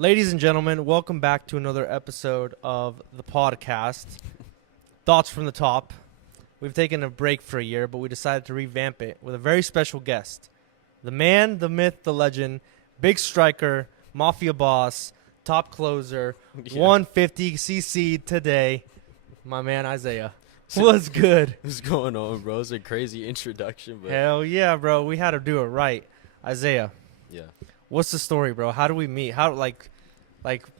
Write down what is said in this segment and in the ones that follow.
Ladies and gentlemen, welcome back to another episode of the podcast. Thoughts from the top. We've taken a break for a year, but we decided to revamp it with a very special guest. The man, the myth, the legend, big striker, mafia boss, top closer, 150cc today, my man Isaiah. What's good? What's going on, bro? It's a crazy introduction, but Hell yeah, bro. We had to do it right. Isaiah, yeah. what's the story, bro? How do we meet? How like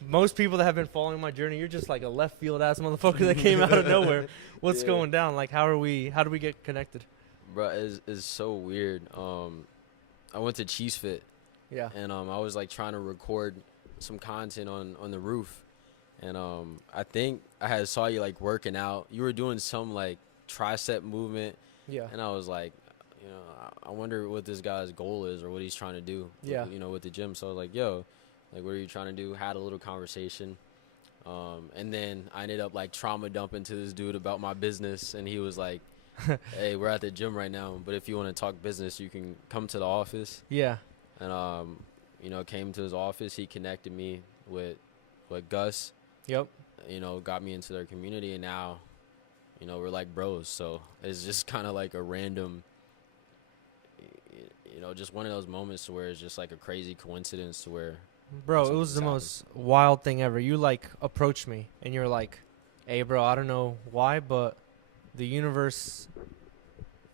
most people that have been following my journey, you're just like a left field ass motherfucker that came out of nowhere. What's going down? Like how do we get connected? Bro, it's so weird. I went to Cheese Fit, Yeah. and I was like trying to record some content on the roof, and I think I had saw you like working out. You were doing some like tricep movement, Yeah. and I was like, I wonder what this guy's goal is or what he's trying to do. Yeah. With the gym. So I was like, yo, like what are you trying to do? Had a little conversation. And then I ended up like trauma dumping to this dude about my business, and he was like, hey, we're at the gym right now, but if you want to talk business, you can come to the office. Yeah. And came to his office. He connected me with Gus. Yep. Got me into their community, and now we're like bros. So it's just kind of like a random, just one of those moments where it's just like a crazy coincidence to where Bro, it was the most wild thing ever. You like approached me and you're like, "Hey, bro, I don't know why, but the universe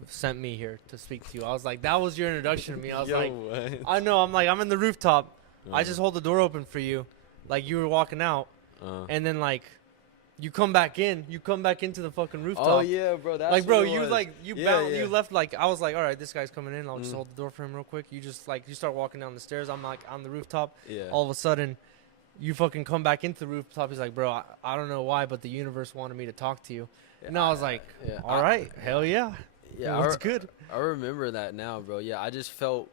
sent me here to speak to you." I was like, "That was your introduction to me." I was like, what? "I know." I'm like, "I'm in the rooftop. I just hold the door open for you." Like you were walking out, and then like you come back in. You come back into the fucking rooftop. Oh yeah, bro. That's Like, bro, what it you was. like you Yeah, bound, yeah. you left like I was like, all right, this guy's coming in. I'll just hold the door for him real quick. You just like you start walking down the stairs. I'm like on the rooftop. Yeah. All of a sudden, you fucking come back into the rooftop. He's like, bro, I don't know why, but the universe wanted me to talk to you. And I was like, yeah. all right, hell yeah, Yeah, what's good? I remember that now, bro. Yeah, I just felt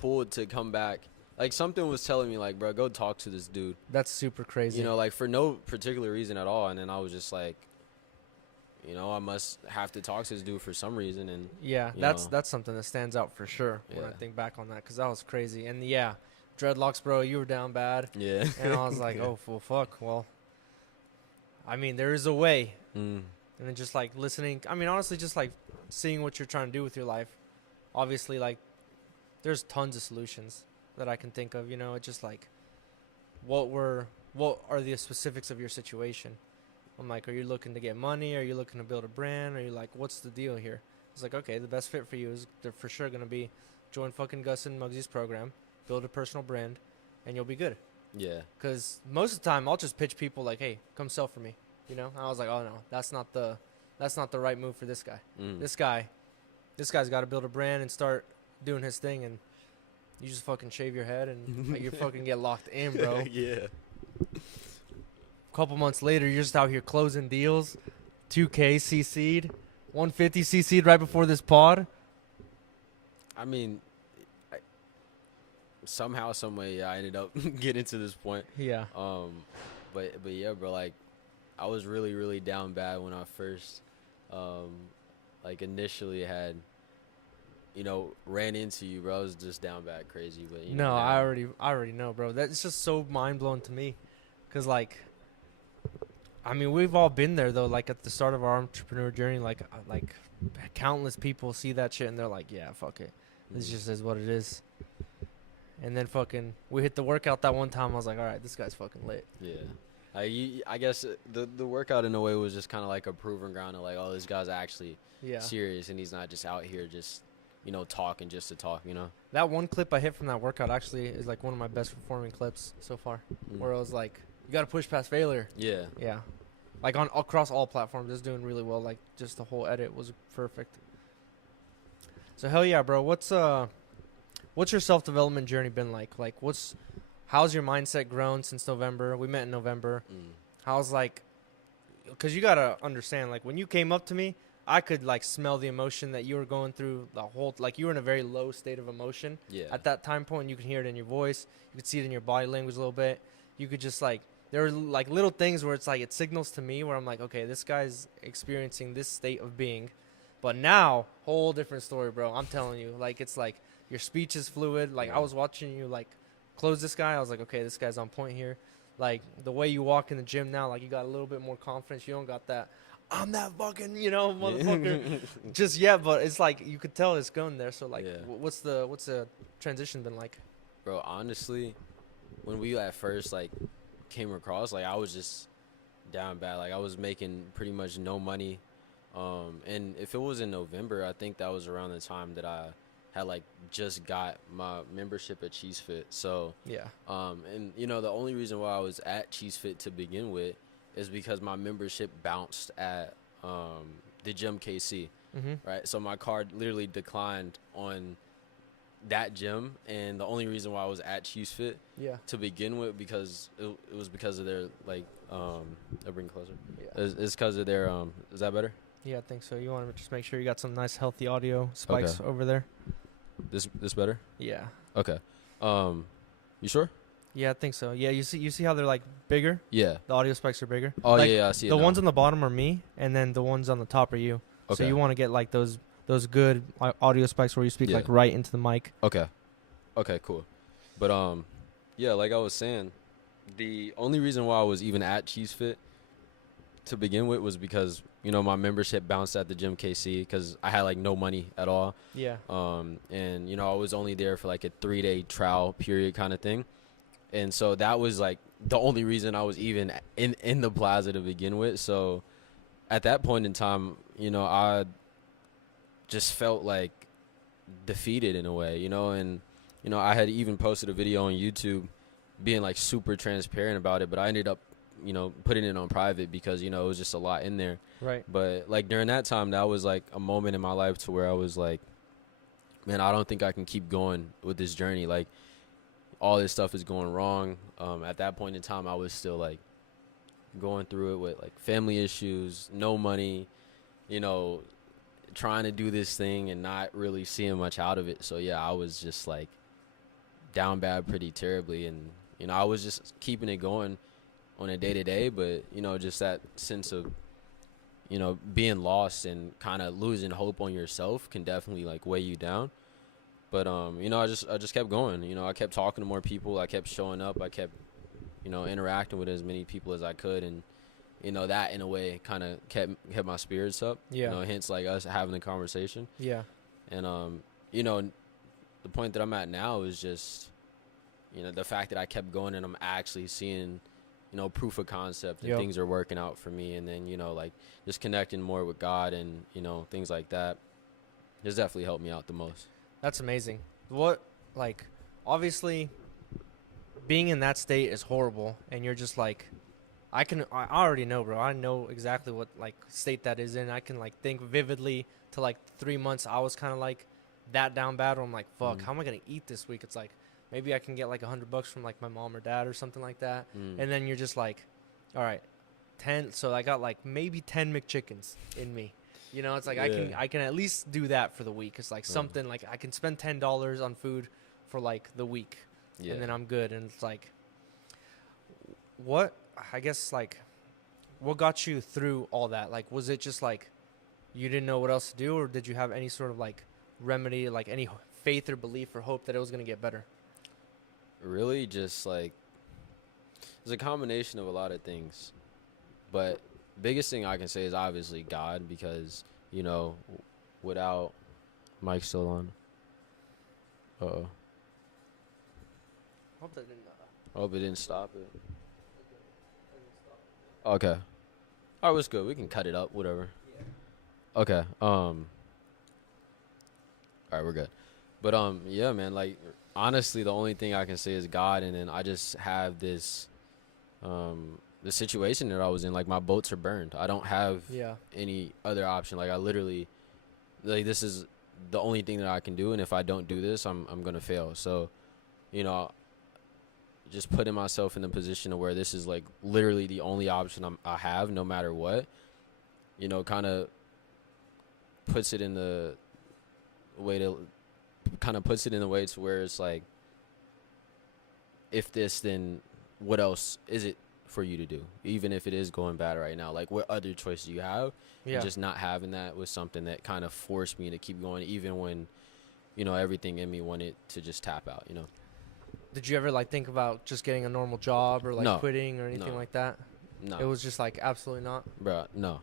pulled to come back. Like something was telling me, like, bro, go talk to this dude. That's super crazy. Like for no particular reason at all. And then I was just like, I must have to talk to this dude for some reason. And yeah, that's something that stands out for sure when I Yeah. think back on that, because that was crazy. And yeah, dreadlocks, bro, you were down bad. yeah, And I was like, oh, well, fuck. Well, I mean, there is a way. Mm. And then just like listening, I mean, honestly, just like seeing what you're trying to do with your life. Obviously, like, there's tons of solutions that I can think of. It's just like, what are the specifics of your situation? I'm like, are you looking to get money? Are you looking to build a brand? Are you like, what's the deal here? It's like, okay, the best fit for you is they're for sure gonna be join fucking Gus and Muggsy's program, build a personal brand, and you'll be good. Yeah. Because most of the time, I'll just pitch people like, hey, come sell for me. And I was like, oh no, that's not the right move for this guy. Mm. This guy's got to build a brand and start doing his thing, and you just fucking shave your head and like, you fucking get locked in, bro. yeah. Couple months later, you're just out here closing deals, 2K CC'd, 150 CC'd right before this pod. I mean, somehow, some way, I ended up getting to this point. Yeah. But yeah, bro, like, I was really, really down bad when I first, like, initially had, ran into you, bro. I was just down bad crazy, but No, now- I already know, bro. That's just so mind blowing to me, cause like, I mean, we've all been there though. Like at the start of our entrepreneur journey, like countless people see that shit and they're like, yeah, fuck it. This just is what it is. And then fucking, we hit the workout that one time. I was like, all right, this guy's fucking lit. Yeah. I guess the workout in a way was just kind of like a proving ground of like, oh, this guy's actually Yeah. serious and he's not just out here just, talking just to talk, That one clip I hit from that workout actually is like one of my best performing clips so far, where I was like, you got to push past failure. Yeah. Yeah. Like across all platforms, it's doing really well. Like just the whole edit was perfect. So hell yeah, bro. What's your self-development journey been like? Like how's your mindset grown since November? We met in November. How's because you got to understand, like when you came up to me, I could like smell the emotion that you were going through like you were in a very low state of emotion Yeah. at that time point. You can hear it in your voice. You could see it in your body language a little bit. You could just like, there are like little things where it's like, it signals to me where I'm like, okay, this guy's experiencing this state of being. But now, whole different story, bro. I'm telling you, like, it's like your speech is fluid. Like I was watching you like close this guy. I was like, okay, this guy's on point here. Like the way you walk in the gym now, like you got a little bit more confidence. You don't got that. I'm that fucking, motherfucker. Just yeah, but it's like you could tell it's going there. So like, Yeah. what's the transition been like? Bro, honestly, when we at first like came across, like I was just down bad. Like I was making pretty much no money. And if it was in November, I think that was around the time that I had like just got my membership at Cheese Fit. So Yeah. and the only reason why I was at Cheese Fit to begin with is because my membership bounced at the gym KC, right? So my card literally declined on that gym, and the only reason why I was at Cheese Fit to begin with because it was because of their like I'll bring it closer. Yeah. It's because of their is that better? Yeah, I think so. You want to just make sure you got some nice healthy audio spikes over there. This better? Yeah. Okay. You sure? Yeah, I think so. Yeah, you see how they're like bigger? Yeah. The audio spikes are bigger. Oh like, yeah, I see it the now. ones on the bottom are me, and then the ones on the top are you. Okay. So you want to get like those good audio spikes where you speak like right into the mic. Okay. Okay, cool. But yeah, like I was saying, the only reason why I was even at Cheese Fit to begin with was because my membership bounced at the gym KC because I had like no money at all. Yeah. And I was only there for like a 3-day trial period kind of thing. And so that was like the only reason I was even in the plaza to begin with. So at that point in time, I just felt like defeated in a way, and I had even posted a video on YouTube being like super transparent about it, but I ended up putting it on private because it was just a lot in there. Right. But like during that time, that was like a moment in my life to where I was like, man, I don't think I can keep going with this journey. Like all this stuff is going wrong. At that point in time, I was still like going through it with like family issues, no money, trying to do this thing and not really seeing much out of it. So yeah, I was just like down bad pretty terribly. And, I was just keeping it going on a day-to-day, but just that sense of being lost and kind of losing hope on yourself can definitely like weigh you down. But I just kept going. I kept talking to more people. I kept showing up. I kept interacting with as many people as I could, and that in a way kind of kept my spirits up. Hence like us having a conversation. Yeah. And the point that I'm at now is just the fact that I kept going and I'm actually seeing proof of concept and things are working out for me, and then like just connecting more with God and things like that has definitely helped me out the most. That's amazing. What, like, obviously being in that state is horrible, and you're just like, I already know, bro. I know exactly what like state that is in. I can like think vividly to like 3 months I was kind of like that down bad where I'm like, fuck, how am I gonna eat this week? It's like maybe I can get like $100 from like my mom or dad or something like that. And then you're just like, all right, 10. So I got like maybe 10 McChickens in me. It's like I can at least do that for the week. It's like something like I can spend $10 on food for like the week, and then I'm good. And it's like, what got you through all that? Like, was it just like you didn't know what else to do, or did you have any sort of like remedy, like any faith or belief or hope that it was gonna get better? Really, just like it's a combination of a lot of things, but biggest thing I can say is obviously God, because without Mike's still on. Uh-oh. Hope it didn't stop it. Okay. All right, what's good? We can cut it up, whatever. Yeah. Okay. All right, we're good. But yeah, man. Like honestly, the only thing I can say is God, and then I just have this the situation that I was in. Like my boats are burned. I don't have any other option. Like I literally, like this is the only thing that I can do, and if I don't do this, I'm gonna fail. So, just putting myself in the position of where this is like literally the only option I have, no matter what. Kind of puts it in the way to where it's like, if this, then what else is it for you to do? Even if it is going bad right now, like what other choice do you have? And just not having that was something that kind of forced me to keep going, even when everything in me wanted to just tap out. Did you ever like think about just getting a normal job or like No. quitting or anything No. like that? No, It was just like absolutely not. bro. No,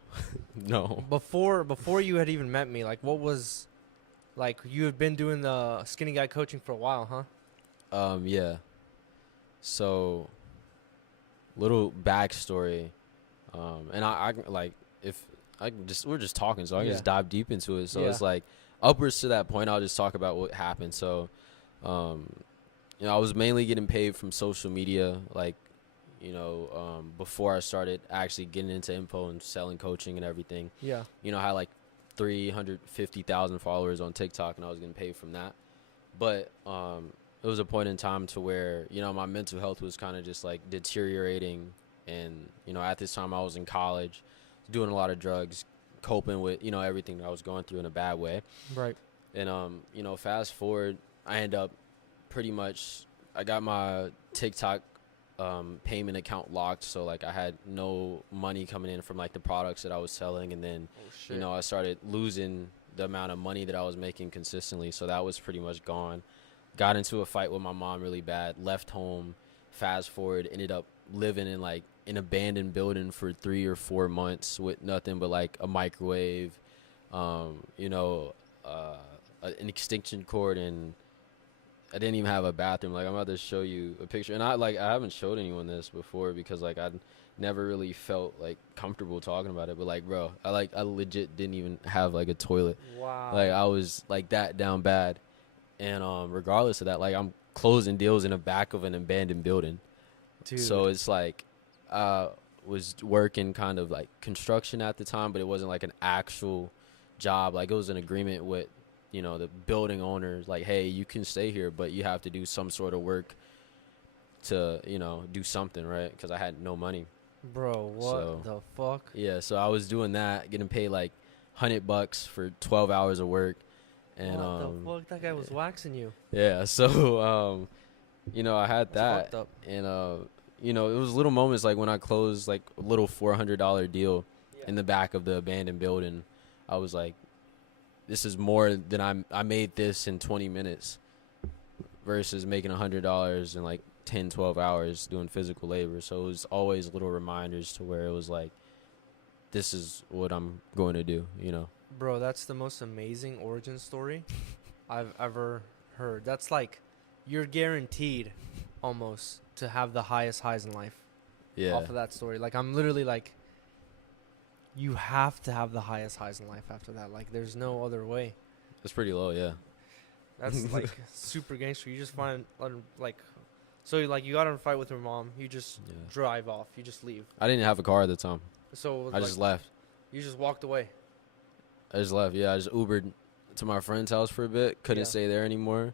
no. Before you had even met me, like what was, like you had been doing the skinny guy coaching for a while, huh? Yeah. So, little backstory, and I like if I can just we're just talking, so I can Yeah. just dive deep into it. So Yeah. it's like upwards to that point. I'll just talk about what happened. So, I was mainly getting paid from social media, like, before I started actually getting into info and selling coaching and everything. Yeah. I had like 350,000 followers on TikTok, and I was getting paid from that. But it was a point in time to where my mental health was kind of just like deteriorating, and at this time I was in college, doing a lot of drugs, coping with everything that I was going through in a bad way. Right. And fast forward, I end up pretty much I got my TikTok payment account locked, so like I had no money coming in from like the products that I was selling, and then Oh shit. I started losing the amount of money that I was making consistently, so that was pretty much gone. Got into a fight with my mom really bad, left home. Fast forward, ended up living in like an abandoned building for 3 or 4 months with nothing but like a microwave, an extension cord, and I didn't even have a bathroom. Like, I'm about to show you a picture, and I haven't showed anyone this before because like I never really felt like comfortable talking about it. But like, bro, I legit didn't even have like a toilet. Wow. Like, I was like that down bad, and regardless of that, like I'm closing deals in the back of an abandoned building. Dude. So it's like was working kind of like construction at the time, but it wasn't like an actual job. Like, it was an agreement with the building owners, like, hey, you can stay here, but you have to do some sort of work to do something, right? Because I had no money. Bro, what So, the fuck? Yeah, so I was doing that, getting paid like $100 for 12 hours of work, and What the fuck? That guy was waxing you. yeah, so I had That's that, fucked up. and it was little moments like when I closed like a little $400 deal in the back of the abandoned building. I was like, this is more than I made this in 20 minutes versus making $100 in like 10, 12 hours doing physical labor. So it was always little reminders to where it was like, this is what I'm going to do, Bro, that's the most amazing origin story I've ever heard. That's like, you're guaranteed almost to have the highest highs in life Yeah. off of that story. Like, I'm literally like, you have to have the highest highs in life after that. Like, there's no other way. It's pretty low, yeah. That's like super gangster. You just find like, so like you got in a fight with your mom. You just Yeah. drive off. You just leave. I didn't have a car at the time. So I just left. You just walked away. I just left. Yeah, I just Ubered to my friend's house for a bit. Couldn't Yeah. stay there anymore.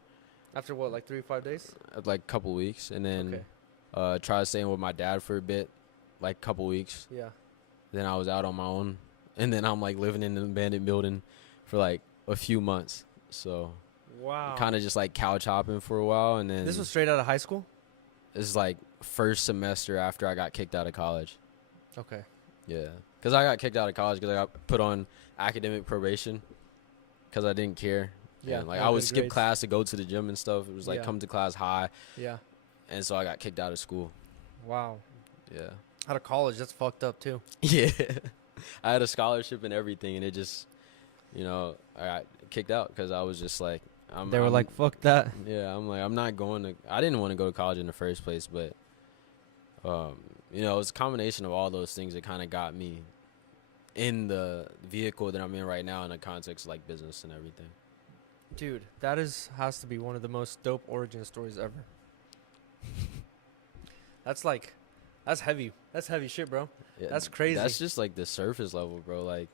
After what, like 3 or 5 days? Like a couple weeks, and then Okay. tried staying with my dad for a bit, like a couple weeks. Yeah. Then I was out on my own, and then I'm like living in an abandoned building for like a few months. So Wow. kind of just like couch hopping for a while, and then This was straight out of high school? this is like first semester after I got kicked out of college. Okay. Yeah, because I got kicked out of college because I got put on academic probation because I didn't care. Yeah. And, like, no I would good skip grades. class to go to the gym and stuff. It was like Yeah. come to class high, Yeah. and so I got kicked out of school. Wow. Yeah. Out of college, that's fucked up too. Yeah. I had a scholarship and everything, and it just, I got kicked out because I was just like, They were like, fuck that. yeah, I'm like, I'm not going to, I didn't want to go to college in the first place, but, it was a combination of all those things that kind of got me in the vehicle that I'm in right now in the context of like business and everything. Dude, has to be one of the most dope origin stories ever. That's heavy. That's heavy shit, bro. Yeah, That's crazy. That's just like the surface level, bro. Like,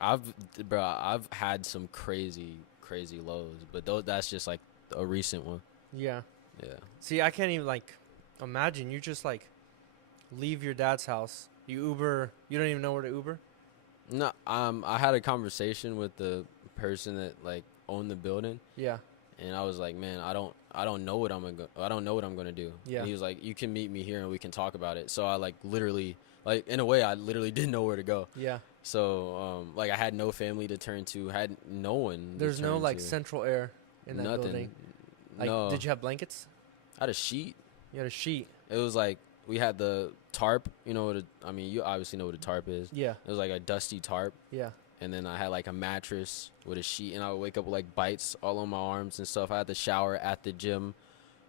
I've had some crazy lows, but that's just like a recent one. Yeah. Yeah. See, I can't even like imagine you just like leave your dad's house. You Uber. You don't even know where to Uber. No, I had a conversation with the person that like owned the building, Yeah. and I was like, man, I don't know what I'm gonna do. Yeah. And he was like, you can meet me here and we can talk about it. So I like literally, like in a way, I literally didn't know where to go. Yeah. So like I had no family to turn to, had no one. There's to no turn like to. central air in that Nothing. building. Like, No. did you have blankets? I had a sheet. You had a sheet. It was like we had the tarp. You know what? I mean, you obviously know what a tarp is. Yeah. It was like a dusty tarp. Yeah. And then I had like a mattress with a sheet, and I would wake up with like bites all on my arms and stuff. I had to shower at the gym,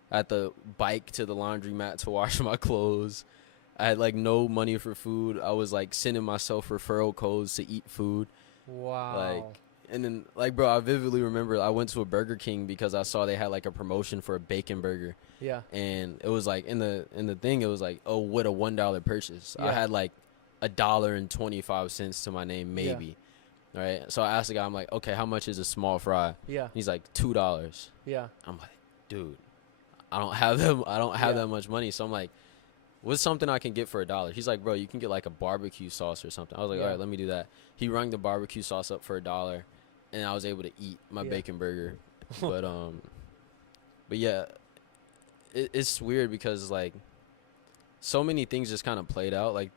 I had to bike to the laundromat to wash my clothes. I had like no money for food. I was like sending myself referral codes to eat food. Wow. Like, and then like, bro, I vividly remember I went to a Burger King because I saw they had like a promotion for a bacon burger. Yeah. And it was like in the thing, it was like, oh, what a $1 purchase. Yeah. I had like $1.25 to my name, maybe. Right. So I asked the guy, I'm like, okay, how much is a small fry? Yeah. He's like $2. Yeah. I'm like, dude, I don't have that much money. So I'm like, what's something I can get for $1? He's like, bro, you can get like a barbecue sauce or something. I was like, all right, let me do that. He rung the barbecue sauce up for $1, and I was able to eat my bacon burger. But yeah, it's weird because like so many things just kind of played out. Like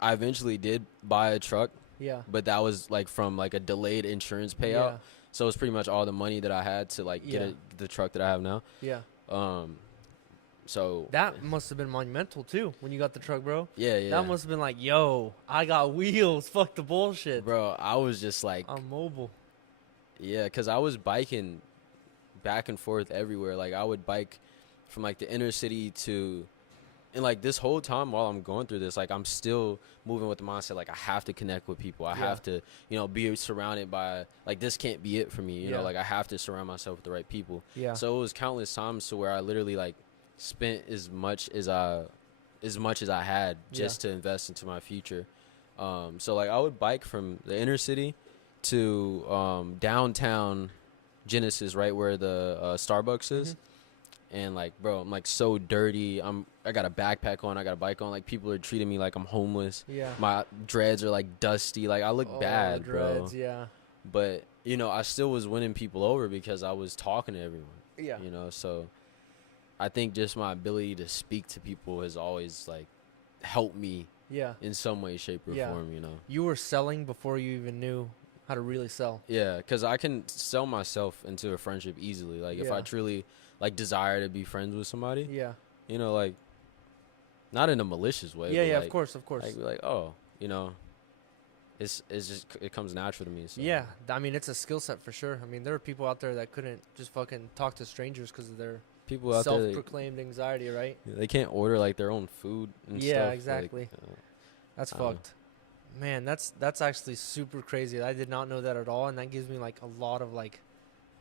I eventually did buy a truck. Yeah. But that was like from like a delayed insurance payout. Yeah. So it's pretty much all the money that I had to like get the truck that I have now. Yeah. So that must have been monumental too when you got the truck, bro. Yeah. That must have been like, yo, I got wheels. Fuck the bullshit. Bro, I was just like, I'm mobile. Yeah, because I was biking back and forth everywhere. Like I would bike from like the inner city to, and like this whole time while I'm going through this, like I'm still moving with the mindset like I have to connect with people. I have to, you know, be surrounded by, like, this can't be it for me. You know, like I have to surround myself with the right people. Yeah. So it was countless times to where I literally like spent as much as I had just to invest into my future. So like I would bike from the inner city to downtown Genesis, right where the Starbucks is. And like, bro, I'm like so dirty. I got a backpack on. I got a bike on. Like people are treating me like I'm homeless. Yeah. My dreads are like dusty. Like I look bad, dreads, bro. Yeah. But you know, I still was winning people over because I was talking to everyone. Yeah. You know, so I think just my ability to speak to people has always like helped me. Yeah. In some way, shape, or form. You know. You were selling before you even knew how to really sell. Yeah, because I can sell myself into a friendship easily. Like if I truly like desire to be friends with somebody. Yeah. You know, like not in a malicious way. Yeah, but yeah, like, of course. Like, oh, you know, it's just it comes natural to me. So. Yeah, I mean it's a skill set for sure. I mean there are people out there that couldn't just fucking talk to strangers because of their people out there self-proclaimed anxiety, right? They can't order like their own food and stuff. Yeah, exactly. Like, that's fucked. Man, that's actually super crazy. I did not know that at all, and that gives me like a lot of like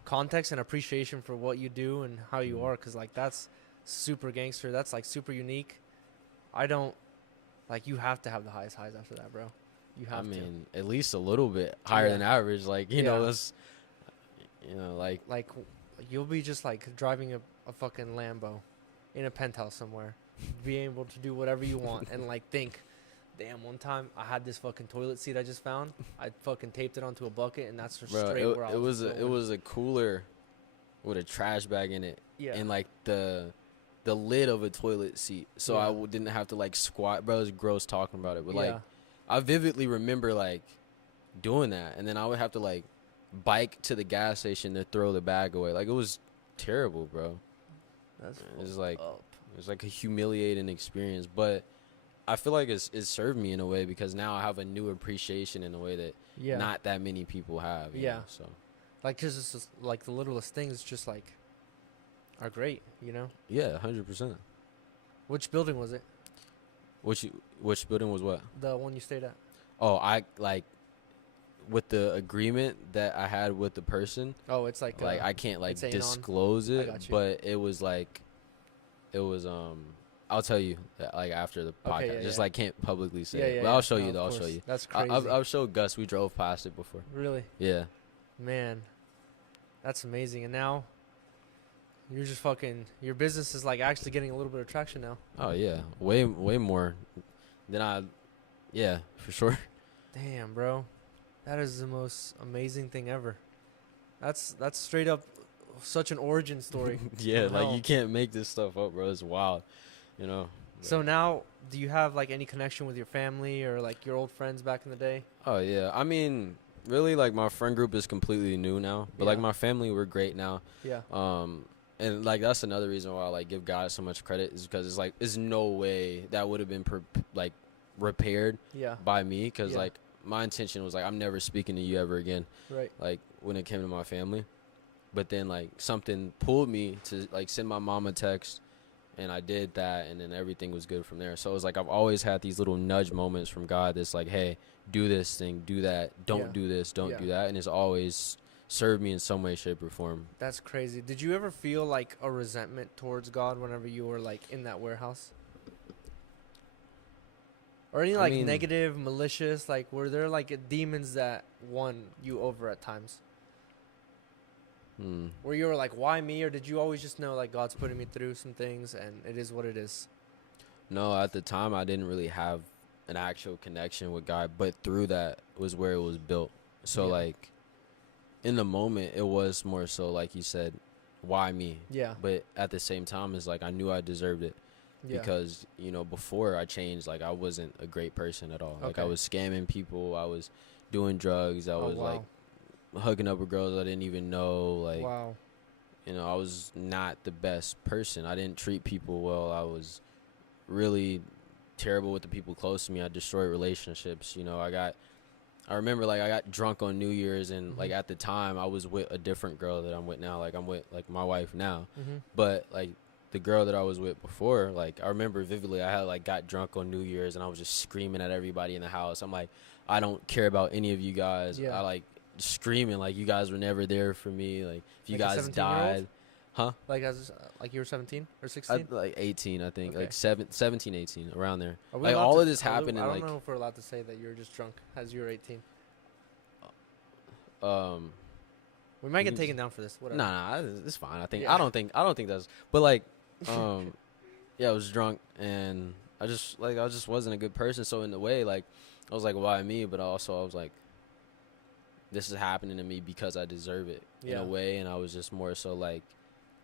context and appreciation for what you do and how you are, because like that's super gangster. That's like super unique. I don't like, you have to have the highest highs after that, bro. You have to. I mean, at least a little bit higher than average. Like, you know, that's, you know, like you'll be just like driving a fucking Lambo in a penthouse somewhere, being able to do whatever you want and like think, damn, one time I had this fucking toilet seat I just found. I fucking taped it onto a bucket, and that's straight where I was going. It was a cooler with a trash bag in it. Yeah. And like the lid of a toilet seat, so I didn't have to like squat. Bro, it was gross talking about it, but like I vividly remember like doing that, and then I would have to like bike to the gas station to throw the bag away. Like it was terrible, bro. It was like a humiliating experience, but I feel like it served me in a way because now I have a new appreciation in a way that not that many people have. You know, so like, cause it's just, like the littlest things just like are great, you know. Yeah, 100%. Which building was it? Which building was what? The one you stayed at. Oh, I like with the agreement that I had with the person. Oh, it's like I can't like disclose it, but it was I'll tell you like after the podcast. Like can't publicly say it. But I'll show you though. I'll show you. That's crazy. I'll show Gus. We drove past it before. Really? Yeah. Man, that's amazing. And now you're just fucking, your business is like actually getting a little bit of traction now. Oh yeah, way more than for sure. Damn, bro, that is the most amazing thing ever. That's straight up such an origin story. Yeah, like you can't make this stuff up, bro. It's wild, you know. So now, do you have like any connection with your family or like your old friends back in the day? Oh yeah, I mean, really, like my friend group is completely new now, but like my family, we're great now. Yeah. And like that's another reason why I like give God so much credit is because it's like there's no way that would have been like repaired Yeah. by me, because Yeah. like my intention was like I'm never speaking to you ever again, Right. like when it came to my family. But then like something pulled me to like send my mom a text, and I did that, and then everything was good from there. So it was like I've always had these little nudge moments from God that's like, hey, do this thing, do that, don't Yeah. do this, don't Yeah. do that, and it's always served me in some way, shape, or form. That's crazy. Did you ever feel like a resentment towards God whenever you were like in that warehouse? Or any I like mean- negative, malicious, like were there like demons that won you over at times? Where you were like, why me? Or did you always just know like God's putting me through some things and it is what it is? No, at the time I didn't really have an actual connection with God, but through that was where it was built. So Yeah. like in the moment it was more so like you said, why me? Yeah. But at the same time it's like I knew I deserved it, Yeah. because you know before I changed, like I wasn't a great person at all. Like I Okay. was scamming people, I was doing drugs, I Oh, was wow. like hooking up with girls I didn't even know, like Wow. you know, I was not the best person. I didn't treat people well. I was really terrible with the people close to me. I destroyed relationships. You know, I remember like I got drunk on New Year's, and like Mhm. at the time I was with a different girl that I'm with now. Like I'm with like my wife now. Mm-hmm. But like the girl that I was with before, like I remember vividly, I had like got drunk on New Year's and I was just screaming at everybody in the house. I'm like, I don't care about any of you guys. Yeah. I like screaming like you guys were never there for me. Like if you Like a guys 17-year-old? died, huh? Like as like you were 17 or I, 16? like 18, I think, Okay. like 17, 18, around there. Are we Like allowed all to- of this are we- happened in I don't like know if we're allowed to say that you were just drunk as you were 18. We might get you- taken down for this. Whatever. Nah, it's fine. I think Yeah. I don't think that's. But like, yeah, I was drunk and I just wasn't a good person. So in a way, like, I was like, why me? But also I was like, this is happening to me because I deserve it in Yeah. a way. And I was just more so like,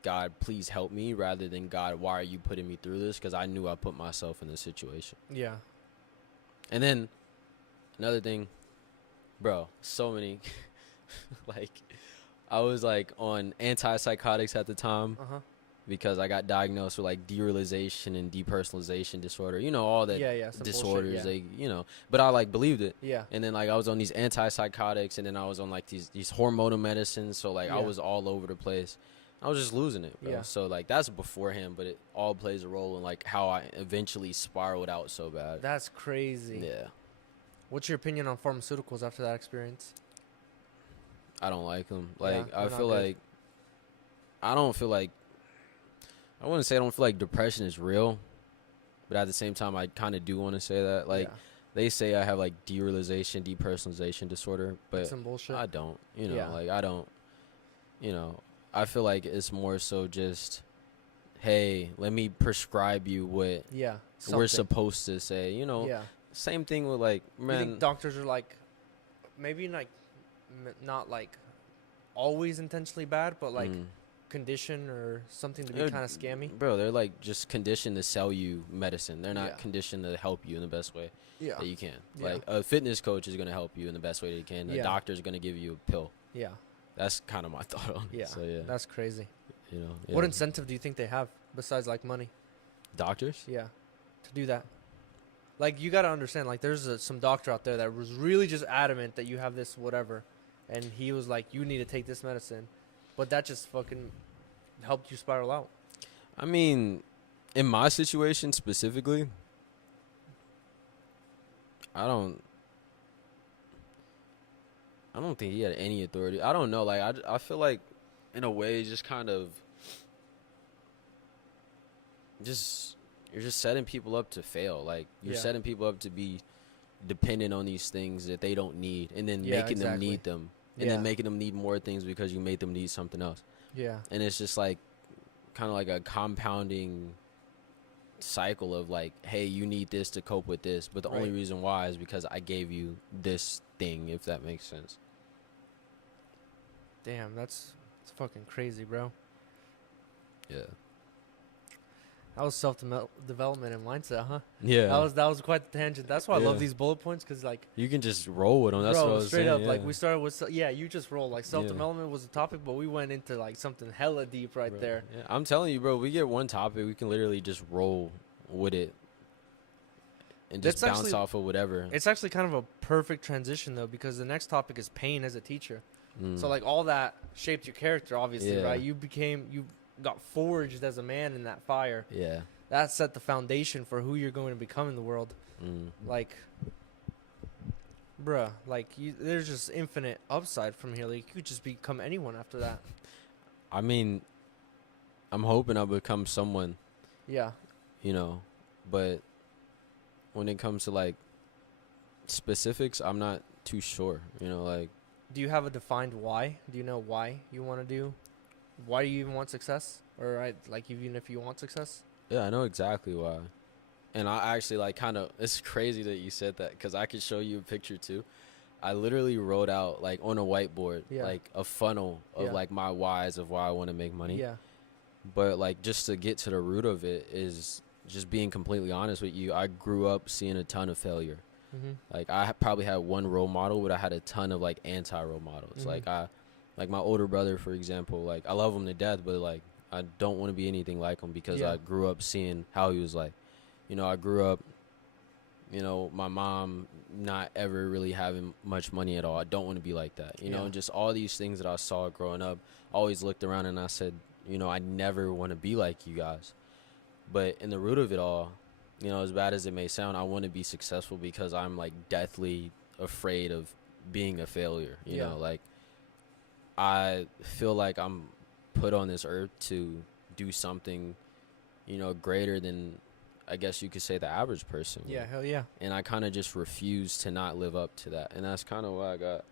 God, please help me, rather than God, why are you putting me through this? Because I knew I put myself in this situation. Yeah. And then another thing, bro, so many, like, I was like on antipsychotics at the time Uh huh. because I got diagnosed with like derealization and depersonalization disorder. You know, all that Yeah. Yeah. Some disorders, bullshit, they, you know, but I like believed it. yeah. And then like I was on these antipsychotics, and then I was on like these hormonal medicines. So like I Yeah. was all over the place. I was just losing it, bro. Yeah. So like that's beforehand, but it all plays a role in like how I eventually spiraled out so bad. That's crazy. Yeah. What's your opinion on pharmaceuticals after that experience? I don't like them. Like Yeah, I they're feel not good. like I don't feel like I wouldn't say I don't feel like depression is real, but at the same time I kind of do want to say that. Like yeah. they say I have like derealization, depersonalization disorder, but Some bullshit. I don't. You know, Yeah. like I don't. You know, I feel like it's more so just, hey, let me prescribe you what yeah. we're something. supposed to say. You know, Yeah. same thing with like You man. think doctors are like, maybe like, not like, always intentionally bad, but like mm. condition or something to be They're- kind of scammy. Bro, they're like just conditioned to sell you medicine. They're not Yeah. conditioned to help you in the best way Yeah. that you can. Yeah. Like a fitness coach is gonna help you in the best way they can. A Yeah. doctor is gonna give you a pill. Yeah. That's kind of my thought on it. Yeah. So yeah, That's crazy. you know. What yeah. incentive do you think they have besides like money? Doctors? Yeah, to do that. Like you gotta understand, like there's some doctor out there that was really just adamant that you have this whatever, and he was like, you need to take this medicine, but that just fucking helped you spiral out. I mean, in my situation specifically, I don't think he had any authority. I don't know. Like I feel like, in a way, just kind of, just you're just setting people up to fail. Like you're Yeah. setting people up to be dependent on these things that they don't need, and then Yeah, making them exactly. need them, and Yeah. then making them need more things because you made them need something else. Yeah. And it's just like kind of like a compounding cycle of like, hey, you need this to cope with this, but the only Right. reason why is because I gave you this thing, if that makes sense. Damn, that's fucking crazy, bro. Yeah. That was self-development and mindset, huh? Yeah. That was quite the tangent. That's why I love Yeah. these bullet points, because like, You can just roll with them. That's bro, what I was straight saying. up, like yeah. we started with yeah, you just roll like Yeah. self-development was the topic, but we went into like something hella deep right Bro, there. Yeah. I'm telling you, bro. We get one topic, we can literally just roll with it and just That's bounce actually- off of whatever. It's actually kind of a perfect transition though, because the next topic is pain as a teacher. Mm. So like all that shaped your character, obviously, Yeah. right? You got forged as a man in that fire. Yeah. That set the foundation for who you're going to become in the world. Mm. Like, bruh, like there's just infinite upside from here. Like you could just become anyone after that. I mean, I'm hoping I'll become someone, Yeah. you know, but when it comes to like specifics, I'm not too sure. You know, like Do you have a defined why? Do you know why you want to do? Why do you even want success? Or right, like even if you want success? yeah, I know exactly why. And I actually like kind of it's crazy that you said that because I could show you a picture too. I literally wrote out like on a whiteboard Yeah. like a funnel of Yeah. like my whys of why I want to make money. Yeah. But like just to get to the root of it is just being completely honest with you. I grew up seeing a ton of failure. Mhm. Like probably had one role model, but I had a ton of like anti-role models. Mhm. Like my older brother, for example. Like I love him to death, but like I don't want to be anything like him because Yeah. I grew up seeing how he was like. You know, I grew up. You know, my mom not ever really having much money at all. I don't want to be like that. You know, Yeah. and just all these things that I saw growing up. I always looked around and I said, you know, I never want to be like you guys. But in the root of it all, you know, as bad as it may sound, I want to be successful because I'm like deathly afraid of being a failure. You Yeah. know, like I feel like I'm put on this earth to do something, you know, greater than I guess you could say the average person. Yeah, hell yeah. And I kind of just refuse to not live up to that. And that's kind of why I got,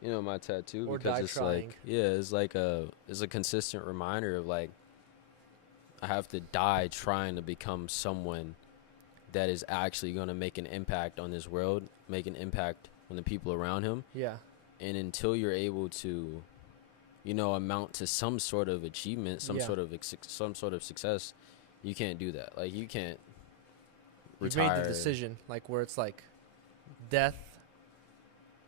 you know, my tattoo Or because die it's trying. like, yeah, it's like it's a consistent reminder of like, I have to die trying to become someone that is actually going to make an impact on this world, make an impact on the people around him. Yeah. And until you're able to, you know, amount to some sort of achievement, some Yeah. sort of success, you can't do that. Like you can't You've retire. made the decision, like where it's like death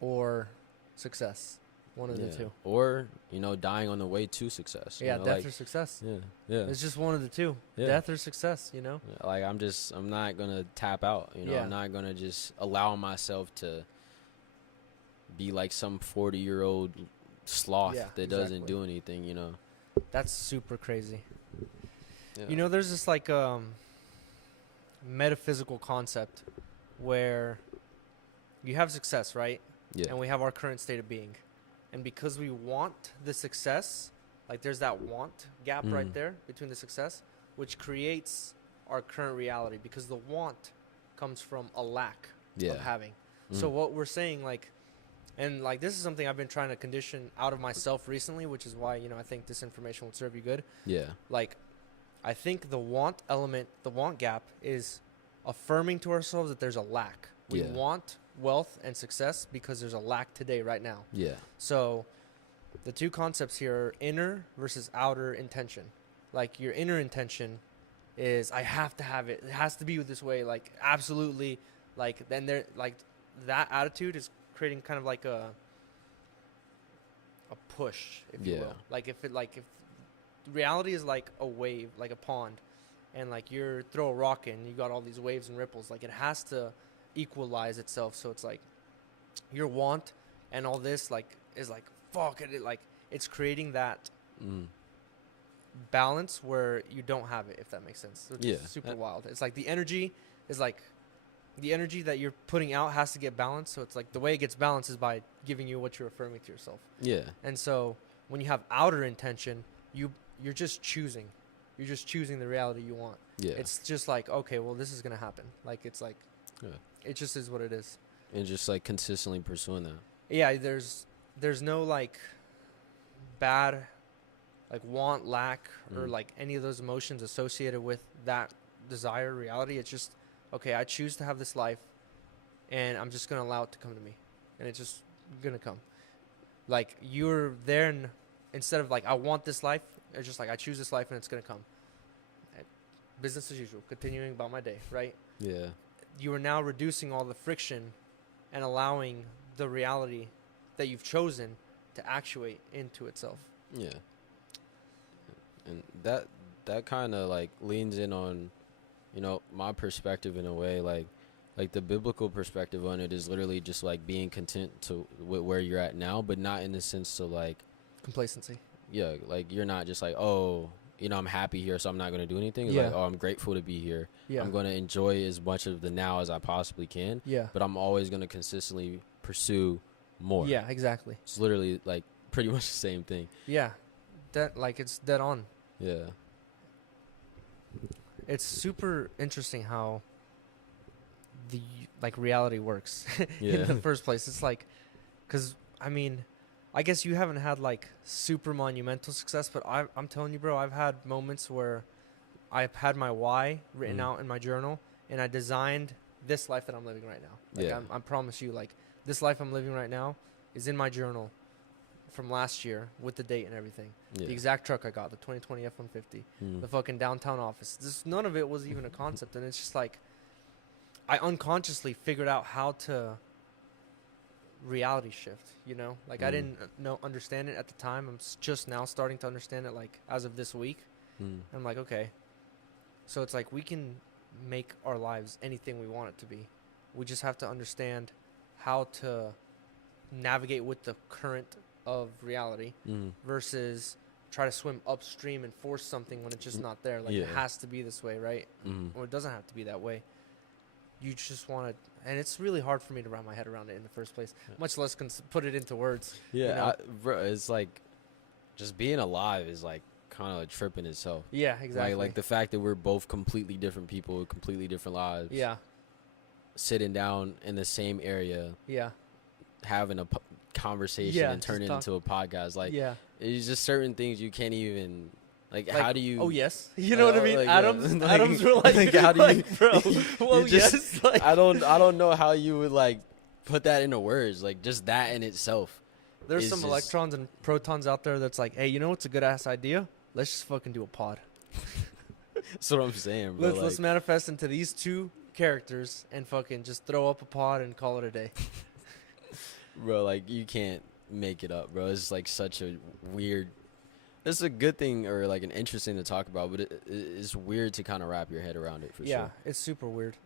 or success. One of the Yeah. two. Or, you know, dying on the way to success. Yeah, you know, death like, or success. yeah, yeah. It's just one of the two. Yeah. Death or success, you know? Yeah, like I'm not gonna tap out. You know, Yeah. I'm not gonna just allow myself to be like some 40-year-old sloth Yeah, that doesn't exactly. do anything. You know. That's super crazy. Yeah. You know, there's this like metaphysical concept where you have success, right? Yeah. And we have our current state of being. And because we want the success, like there's that want gap right Mhm. there between the success, which creates our current reality because the want comes from a lack Yeah. of having. So Mhm. what we're saying, like, and like this is something I've been trying to condition out of myself recently, which is why, you know, I think this information will serve you good. Yeah. Like, I think the want element, the want gap is affirming to ourselves that there's a lack. We Yeah. want wealth and success because there's a lack today, right now. Yeah. So the two concepts here are inner versus outer intention. Like your inner intention is I have to have it. It has to be this way. Like absolutely. Like then there like that attitude is creating kind of like a push, if you Yeah. will. Like if reality is like a wave, like a pond, and like you throw a rock in, you got all these waves and ripples. Like it has to equalize itself. So it's like your want and all this like is like fuck it. Like it's creating that Mm. balance where you don't have it, if that makes sense. Which Yeah. is super wild. It's like the energy is like the energy that you're putting out has to get balanced. So it's like the way it gets balanced is by giving you what you're affirming to yourself. Yeah. And so when you have outer intention, you're just choosing. You're just choosing the reality you want. Yeah. It's just like, okay, well this is gonna happen. Like it's like Yeah. it just is what it is. And just like consistently pursuing that. Yeah, there's no like bad like want, lack, or Mm. like any of those emotions associated with that desire reality. It's just okay, I choose to have this life and I'm just gonna allow it to come to me. And it's just gonna come. Like you're there and instead of like I want this life, it's just like I choose this life and it's gonna come. business as usual, continuing about my day, right? Yeah. You are now reducing all the friction and allowing the reality that you've chosen to actuate into itself. Yeah. And that kind of like leans in on, you know, my perspective in a way, like the biblical perspective on it is literally just like being content to with where you're at now, but not in the sense to like Complacency. yeah, like you're not just like, oh, you know, I'm happy here, so I'm not going to do anything. It's Yeah. like, oh, I'm grateful to be here. Yeah. I'm going to enjoy as much of the now as I possibly can. Yeah. But I'm always going to consistently pursue more. Yeah, exactly. It's literally like pretty much the same thing. Yeah. That, like, it's dead on. Yeah. It's super interesting how the, like, reality works Yeah. in the first place. It's like, because, I mean, I guess you haven't had, like, super monumental success, but I'm telling you, bro, I've had moments where I've had my why written out in my journal, and I designed this life that I'm living right now. Like, Yeah. I promise you, like, this life I'm living right now is in my journal from last year with the date and everything. Yeah. The exact truck I got, the 2020 F-150, Mm. the fucking downtown office. None of it was even a concept, and it's just like I unconsciously figured out how to reality shift, you know? Like, I didn't understand it at the time. I'm just now starting to understand it, like, as of this week. Mm. I'm like, okay. So it's like we can make our lives anything we want it to be. We just have to understand how to navigate with the current of reality Mm. versus try to swim upstream and force something when it's just not there. Like, Yeah. it has to be this way, right? Mm. Or it doesn't have to be that way. You just want to, and it's really hard for me to wrap my head around it in the first place, much less put it into words. Yeah, you know? bro, it's like just being alive is like kind of a trip in itself. Yeah, exactly. Like the fact that we're both completely different people with completely different lives. Yeah, Sitting down in the same area, yeah, having a conversation Yeah, and turn it just into a podcast. Like, yeah. it's just certain things you can't even like. Like, How do you? Oh yes, you know what I mean. like, Adams, like- Adams were like, like, how do you- like, bro? Well, just- yes. Like, I don't know how you would like put that into words. Like just that in itself. there's is some just- electrons and protons out there that's like, hey, you know what's a good ass idea? Let's just fucking do a pod. That's what I'm saying, bro. Let's manifest into these two characters and fucking just throw up a pod and call it a day. Bro, like you can't make it up, bro. It's like such a weird. It's a good thing or like an interesting to talk about, but it's weird to kind of wrap your head around it for Yeah, sure. it's super weird.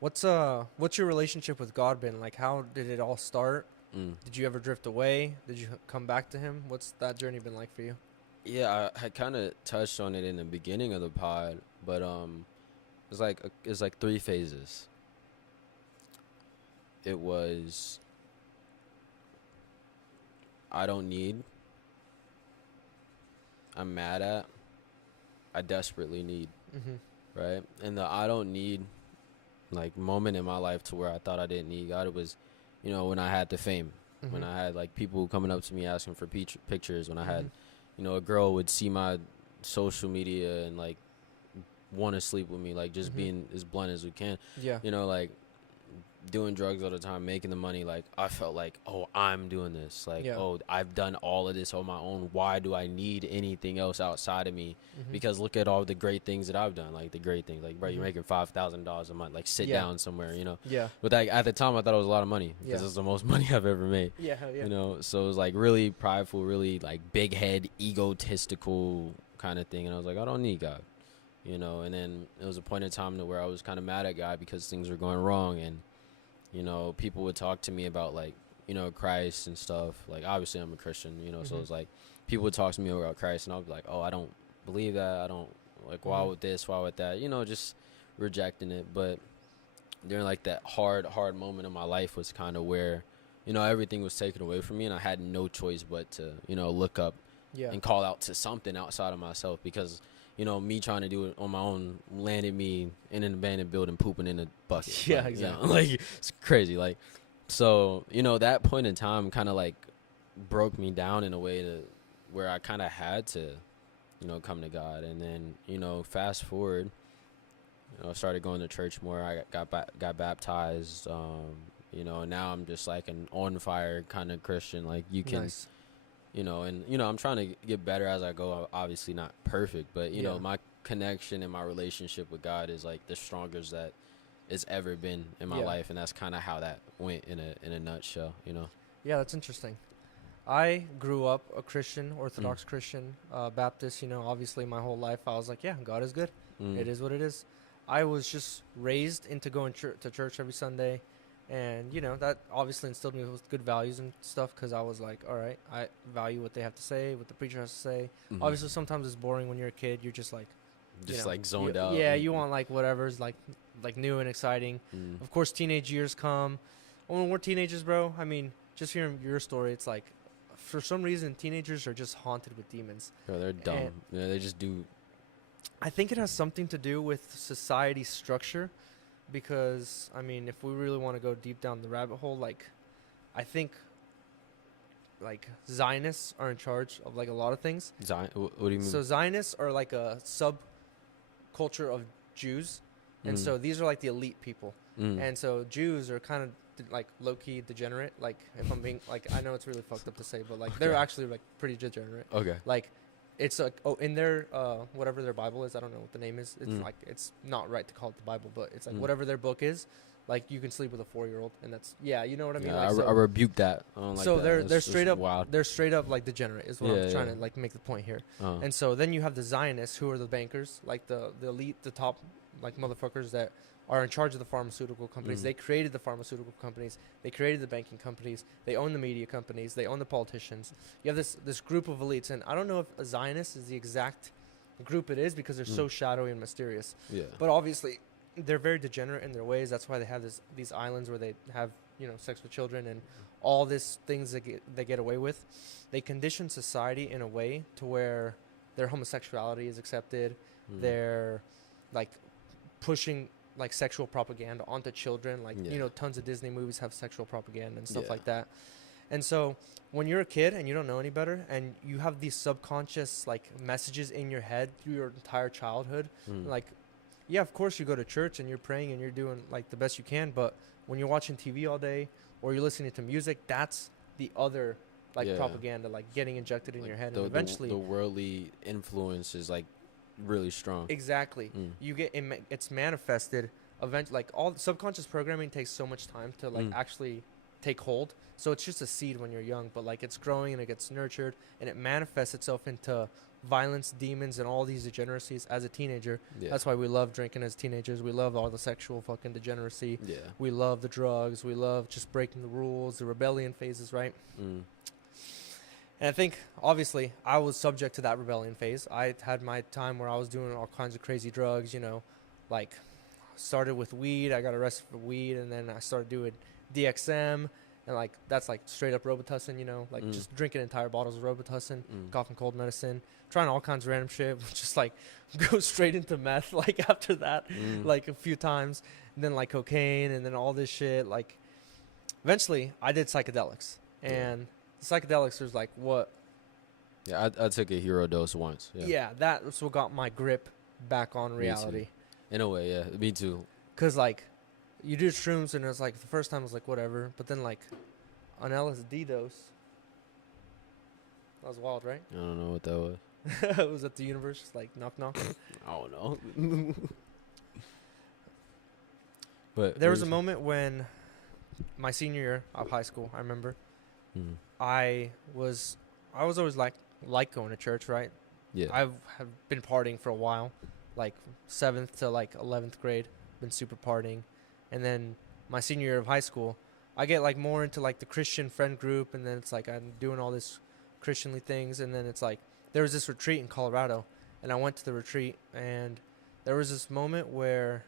What's your relationship with God been like? How did it all start? Mm. Did you ever drift away? Did you come back to Him? What's that journey been like for you? Yeah, I had kind of touched on it in the beginning of the pod, but it's like three phases. It was I don't need, I'm mad at, I desperately need, Mm-hmm. right? And the I don't need like moment in my life to where I thought I didn't need God, it was, you know, when I had the fame, when I had like people coming up to me asking for pictures, when I had, you know, a girl would see my social media and like want to sleep with me, like just being as blunt as we can, Yeah. you know, like doing drugs all the time, making the money. Like I felt like, oh, I'm doing this. Like, Yeah. oh, I've done all of this on my own. Why do I need anything else outside of me? Because look at all the great things that I've done. Like the great things, like bro, you're making $5,000 a month. Like sit Yeah. down somewhere, you know. Yeah. But like at the time, I thought it was a lot of money because Yeah. it's the most money I've ever made. Yeah. Hell yeah. You know, so it was like really prideful, really like big head, egotistical kind of thing. And I was like, I don't need God, you know. And then it was a point in time to where I was kind of mad at God because things were going wrong. And, you know, people would talk to me about like, you know, Christ and stuff. Like, obviously I'm a Christian, you know, so it's like people would talk to me about Christ and I'll be like, oh, I don't believe that. I don't like, why would this, why would that, you know, just rejecting it. But during like that hard moment in my life was kind of where, you know, everything was taken away from me and I had no choice but to, you know, look up Yeah. and call out to something outside of myself because, you know, me trying to do it on my own landed me in an abandoned building pooping in a bucket. Yeah, Like, exactly. You know, like, it's crazy. Like, so, you know, that point in time kind of like broke me down in a way to where I kind of had to, you know, come to God. And then, you know, fast forward, you know, I started going to church more. I got baptized, you know, and now I'm just like an on fire kind of Christian. Like you can, Nice. you know, and, you know, I'm trying to get better as I go. Obviously not perfect, but, you know, Yeah. my connection and my relationship with God is like the strongest that it's ever been in my Yeah. life, and that's kind of how that went in a nutshell, you know. Yeah, that's interesting. I grew up a Christian, Orthodox Christian, Baptist. You know, obviously my whole life I was like, yeah, God is good. It is what it is. I was just raised into going to church every Sunday, and you know that obviously instilled me with good values and stuff. Because I was like, all right, I value what they have to say, what the preacher has to say. Obviously, sometimes it's boring when you're a kid. You're just like, like zoned you, out. Yeah, you want like whatever's like new and exciting. Of course, teenage years come. When we're teenagers, bro, I mean, just hearing your story, it's like, for some reason, teenagers are just haunted with demons. Bro, they're dumb. And Yeah, they just do. I think it has something to do with society structure, because I mean, if we really want to go deep down the rabbit hole, like, I think, like, Zionists are in charge of like a lot of things. What do you mean? So Zionists are like a subculture of Jews, and so these are like the elite people. And so Jews are kind of like low-key degenerate. Like, if I'm being like, I know it's really fucked up to say, but like they're actually like pretty degenerate. Okay. Like, it's like, in their whatever their Bible is, I don't know what the name is. It's like, it's not right to call it the Bible, but it's like whatever their book is. Like, you can sleep with a 4-year-old, and that's, yeah, you know what I mean. Yeah, like, I rebuke that. I don't like so that. they're straight up wild. they're straight up like degenerate is what Yeah, I'm trying yeah. to like make the point here. Uh-huh. And so then you have the Zionists, who are the bankers, like the elite, the top like motherfuckers that are in charge of the pharmaceutical companies. They created the pharmaceutical companies. They created the banking companies. They own the media companies. They own the politicians. You have this group of elites, and I don't know if a Zionist is the exact group it is, because they're so shadowy and mysterious. Yeah. But obviously, they're very degenerate in their ways. That's why they have these islands where they have, you know, sex with children and all these things that they get away with. They condition society in a way to where their homosexuality is accepted. They're like pushing like sexual propaganda onto children. Like, you know, tons of Disney movies have sexual propaganda and stuff like that. And so when you're a kid and you don't know any better, and you have these subconscious like messages in your head through your entire childhood, like, yeah, of course you go to church and you're praying and you're doing like the best you can, but when you're watching TV all day or you're listening to music, that's the other like propaganda, like getting injected in your head, and eventually the worldly influence is like really strong. Exactly. You get it's manifested eventually. Like, all the subconscious programming takes so much time to like actually take hold. So it's just a seed when you're young, but like it's growing and it gets nurtured and it manifests itself into violence, demons, and all these degeneracies as a teenager. That's why we love drinking as teenagers. We love all the sexual fucking degeneracy. We love the drugs. We love just breaking the rules, the rebellion phases, right? And I think, obviously, I was subject to that rebellion phase. I had my time where I was doing all kinds of crazy drugs, you know, like, started with weed. I got arrested for weed, and then I started doing DXM, and like, that's like straight up Robitussin, you know, like just drinking entire bottles of Robitussin, cough and cold medicine, trying all kinds of random shit, just like go straight into meth, like after that, like a few times, and then like cocaine, and then all this shit. Like, eventually, I did psychedelics, and psychedelics was like what? Yeah, I took a hero dose once. Yeah, that's what got my grip back on reality. In a way, yeah, me too. Cause like, you do shrooms and it's like the first time it was like whatever, but then like, an LSD dose, that was wild, right? I don't know what that was. It was at the universe, just like knock knock. I don't know. But There was a moment when, my senior year of high school, I remember, I was always like going to church, right? Yeah. I have been partying for a while, like 7th to like 11th grade, been super partying. And then my senior year of high school, I get like more into like the Christian friend group, and then it's like I'm doing all this Christianly things, and then it's like there was this retreat in Colorado, and I went to the retreat, and there was this moment where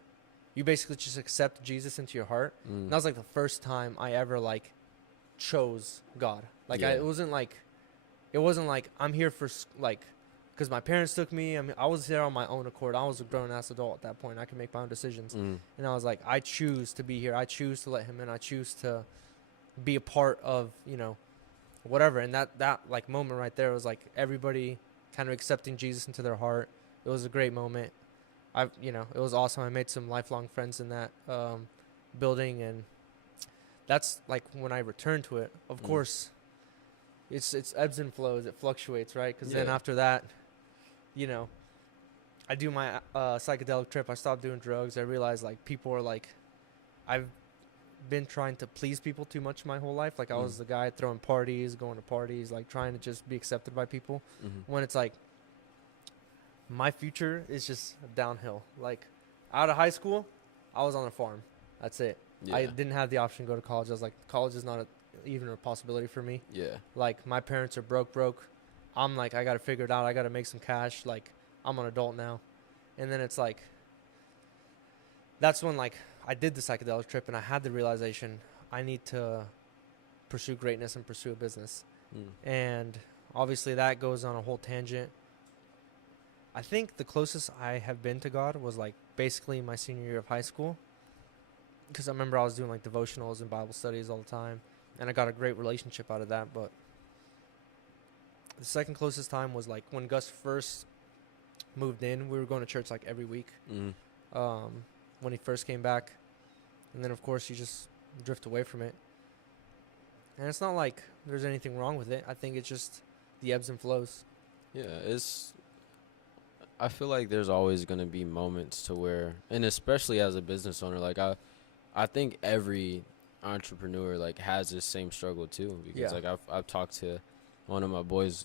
you basically just accept Jesus into your heart. And that was like the first time I ever like chose God. Like, it wasn't like I'm here for like, because my parents took me. I mean, I was there on my own accord. I was a grown-ass adult at that point. I could make my own decisions. And I was like, I choose to be here. I choose to let him in. I choose to be a part of, you know, whatever. And that like moment right there was like everybody kind of accepting Jesus into their heart. It was a great moment. It was awesome. I made some lifelong friends in that building, and that's like when I returned to it. Of course, it's ebbs and flows. It fluctuates, right? Because then after that, you know, I do my psychedelic trip. I stopped doing drugs. I realized like people are like, I've been trying to please people too much my whole life. Like I was the guy throwing parties, going to parties, like trying to just be accepted by people. When it's like my future is just downhill. Like out of high school, I was on a farm. That's it. Yeah. I didn't have the option to go to college. I was like, college is not even a possibility for me. Yeah. Like my parents are broke. I'm like, I got to figure it out. I got to make some cash. Like I'm an adult now. And then it's like, that's when like I did the psychedelic trip and I had the realization I need to pursue greatness and pursue a business. And obviously that goes on a whole tangent. I think the closest I have been to God was like basically my senior year of high school. Because I remember I was doing like devotionals and Bible studies all the time. And I got a great relationship out of that. But the second closest time was like when Gus first moved in. We were going to church like every week when he first came back. And then, of course, you just drift away from it. And it's not like there's anything wrong with it. I think it's just the ebbs and flows. Yeah, I feel like there's always going to be moments to where, and especially as a business owner, like I think every entrepreneur like has this same struggle too, because like I've talked to one of my boys,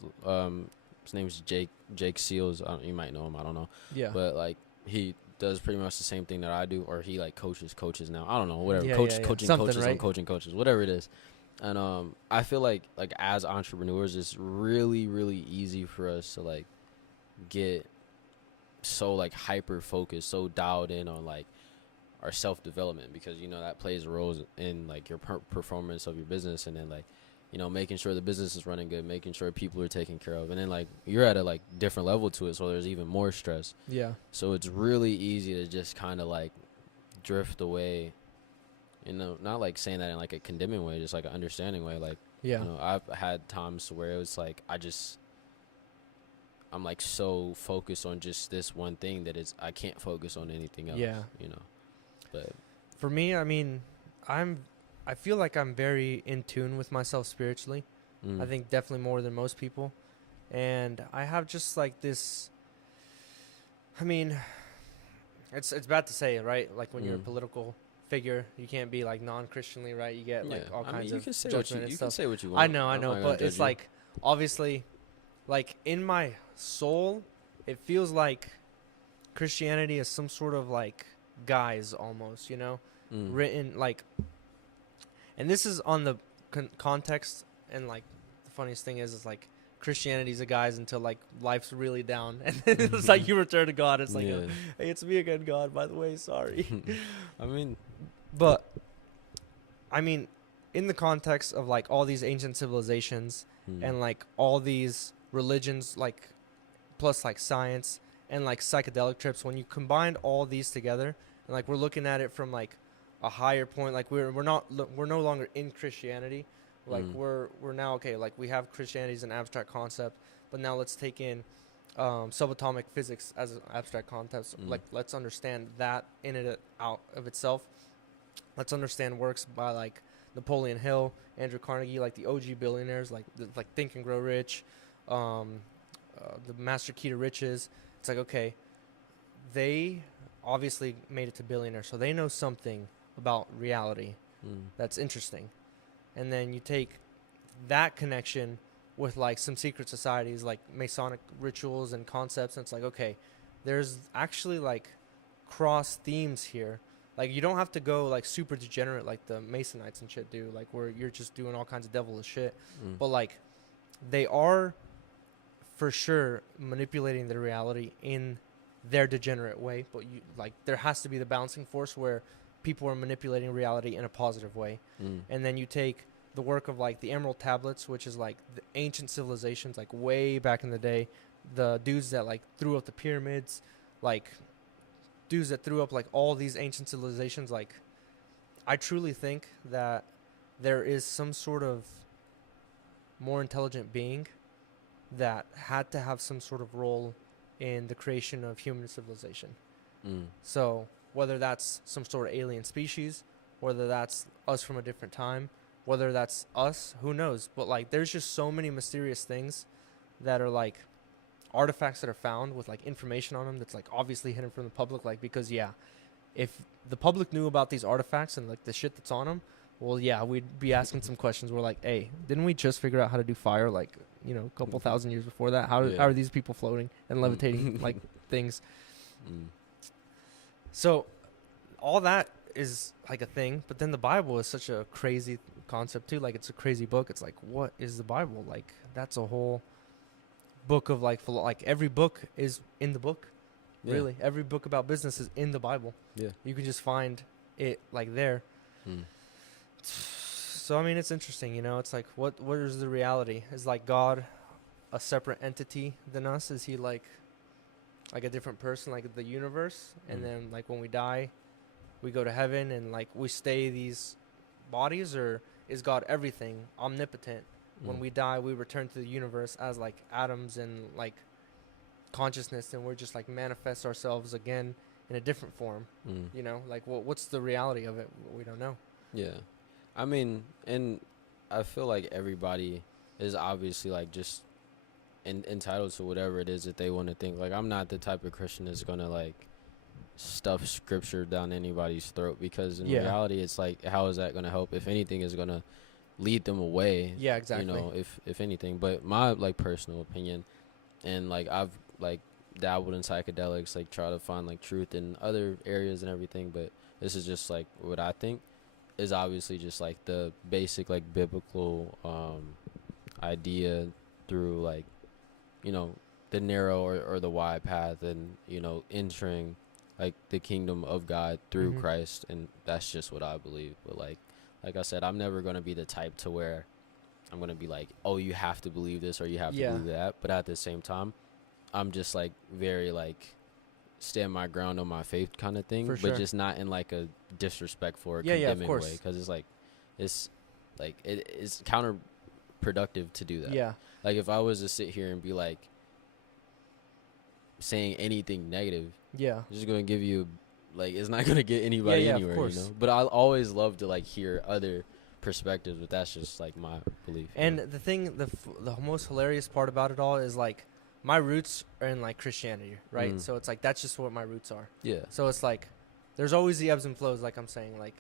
his name's Jake Seals. You might know him, I don't know. Yeah. But like he does pretty much the same thing that I do, or he like coaches now. I don't know, whatever. Coaching coaches, right? Coaching coaches, whatever it is. And I feel like as entrepreneurs, it's really, really easy for us to like get so like hyper focused, so dialed in on like our self development, because you know that plays a role in like your performance of your business, and then like, you know, making sure the business is running good, making sure people are taken care of, and then like you're at a like different level to it, so there's even more stress. Yeah. So it's really easy to just kind of like drift away. You know, not like saying that in like a condemning way, just like an understanding way. Like, you know, I've had times where it was like I'm like so focused on just this one thing that I can't focus on anything else. Yeah. You know, but for me, I mean, I feel like I'm very in tune with myself spiritually. I think definitely more than most people. And I have just like this, I mean, it's bad to say, right? Like when you're a political figure, you can't be like non-Christianly, right? You get like all kinds of judgment and stuff. You can say what you want. I know, but it's like, obviously, like in my soul, it feels like Christianity is some sort of like guise almost, you know, written like, and this is on the context, and like the funniest thing is like Christianity's a guise until like life's really down, and then it's like you return to God. It's like, hey, it's me again, God, by the way, sorry. I mean, but I mean, in the context of like all these ancient civilizations and like all these religions, like plus like science and like psychedelic trips, when you combine all these together, and like we're looking at it from like a higher point, like we're no longer in Christianity, like we're now, okay, like we have Christianity as an abstract concept, but now let's take in subatomic physics as an abstract concept. Like let's understand that in it out of itself. Let's understand works by like Napoleon Hill, Andrew Carnegie, like the OG billionaires, like Think and Grow Rich, the Master Key to Riches. It's like, okay, they obviously made it to billionaire, so they know something about reality that's interesting. And then you take that connection with like some secret societies, like Masonic rituals and concepts, and it's like, okay, there's actually like cross themes here. Like you don't have to go like super degenerate like the Masonites and shit do, like where you're just doing all kinds of devilish shit. But like they are for sure manipulating the reality in their degenerate way, but you like there has to be the balancing force where people are manipulating reality in a positive way. And then you take the work of like the Emerald Tablets, which is like the ancient civilizations, like way back in the day, the dudes that like threw up the pyramids, like dudes that threw up like all these ancient civilizations. Like I truly think that there is some sort of more intelligent being that had to have some sort of role in the creation of human civilization. So whether that's some sort of alien species, whether that's us from a different time, whether that's us, who knows? But like there's just so many mysterious things that are like artifacts that are found with like information on them that's like obviously hidden from the public, like because if the public knew about these artifacts and like the shit that's on them, well, yeah, we'd be asking some questions. We're like, hey, didn't we just figure out how to do fire like, a couple thousand years before that? How are these people floating and levitating like things? So all that is like a thing, but then the Bible is such a crazy concept too. Like it's a crazy book. It's like, what is the Bible? Like that's a whole book of like every book is in the book. Yeah. Really, every book about business is in the Bible. Yeah, you can just find it like there. So I mean, it's interesting. It's like what is the reality? Is like God a separate entity than us? Is he like a different person, like the universe? And then like when we die, we go to heaven and like we stay these bodies, or is God everything, omnipotent? When we die, we return to the universe as like atoms and like consciousness, and we're just like manifest ourselves again in a different form. Like what's the reality of it? We don't know. Yeah, I mean, and I feel like everybody is obviously like just entitled to whatever it is that they want to think. Like I'm not the type of Christian that's gonna like stuff scripture down anybody's throat, because in reality it's like, how is that gonna help? If anything, is gonna lead them away. Yeah, exactly. If anything. But my like personal opinion, and like I've like dabbled in psychedelics, like try to find like truth in other areas and everything, but this is just like what I think is obviously just like the basic like biblical idea through like the narrow or the wide path, and entering like the kingdom of God through Christ. And that's just what I believe. But like I said, I'm never going to be the type to where I'm going to be like, oh, you have to believe this or you have to believe that. But at the same time, I'm just like very like stand my ground on my faith kind of thing, but just not in like a disrespectful or condemning way, because it's like it is counterproductive to do that. Yeah, like if I was to sit here and be like saying anything negative, it's just gonna give you like, it's not gonna get anybody anywhere, But I always love to like hear other perspectives, but that's just like my belief. And the thing, the most hilarious part about it all is like, my roots are in like Christianity, right? So it's like, that's just what my roots are. Yeah. So it's like, there's always the ebbs and flows, like I'm saying, like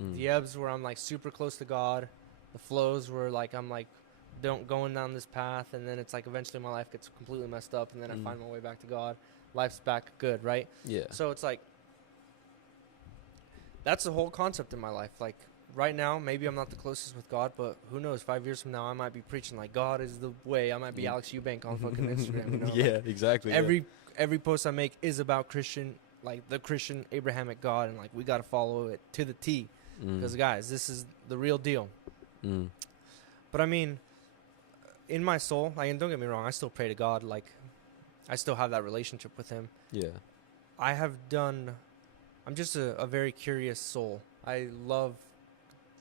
the ebbs where I'm like super close to God, the flows where like I'm like going down this path, and then it's like eventually my life gets completely messed up, and then I find my way back to God. Life's back good, right? Yeah. So it's like, that's the whole concept in my life. Like right now, maybe I'm not the closest with God, but who knows? 5 years from now, I might be preaching like God is the way. I might be Alex Eubank on fucking Instagram. Yeah, like, exactly. Every post I make is about Christian, like the Christian Abrahamic God, and like we got to follow it to the T, because guys, this is the real deal. But I mean, in my soul, like, and don't get me wrong, I still pray to God. Like, I still have that relationship with Him. Yeah. I'm just a very curious soul. I love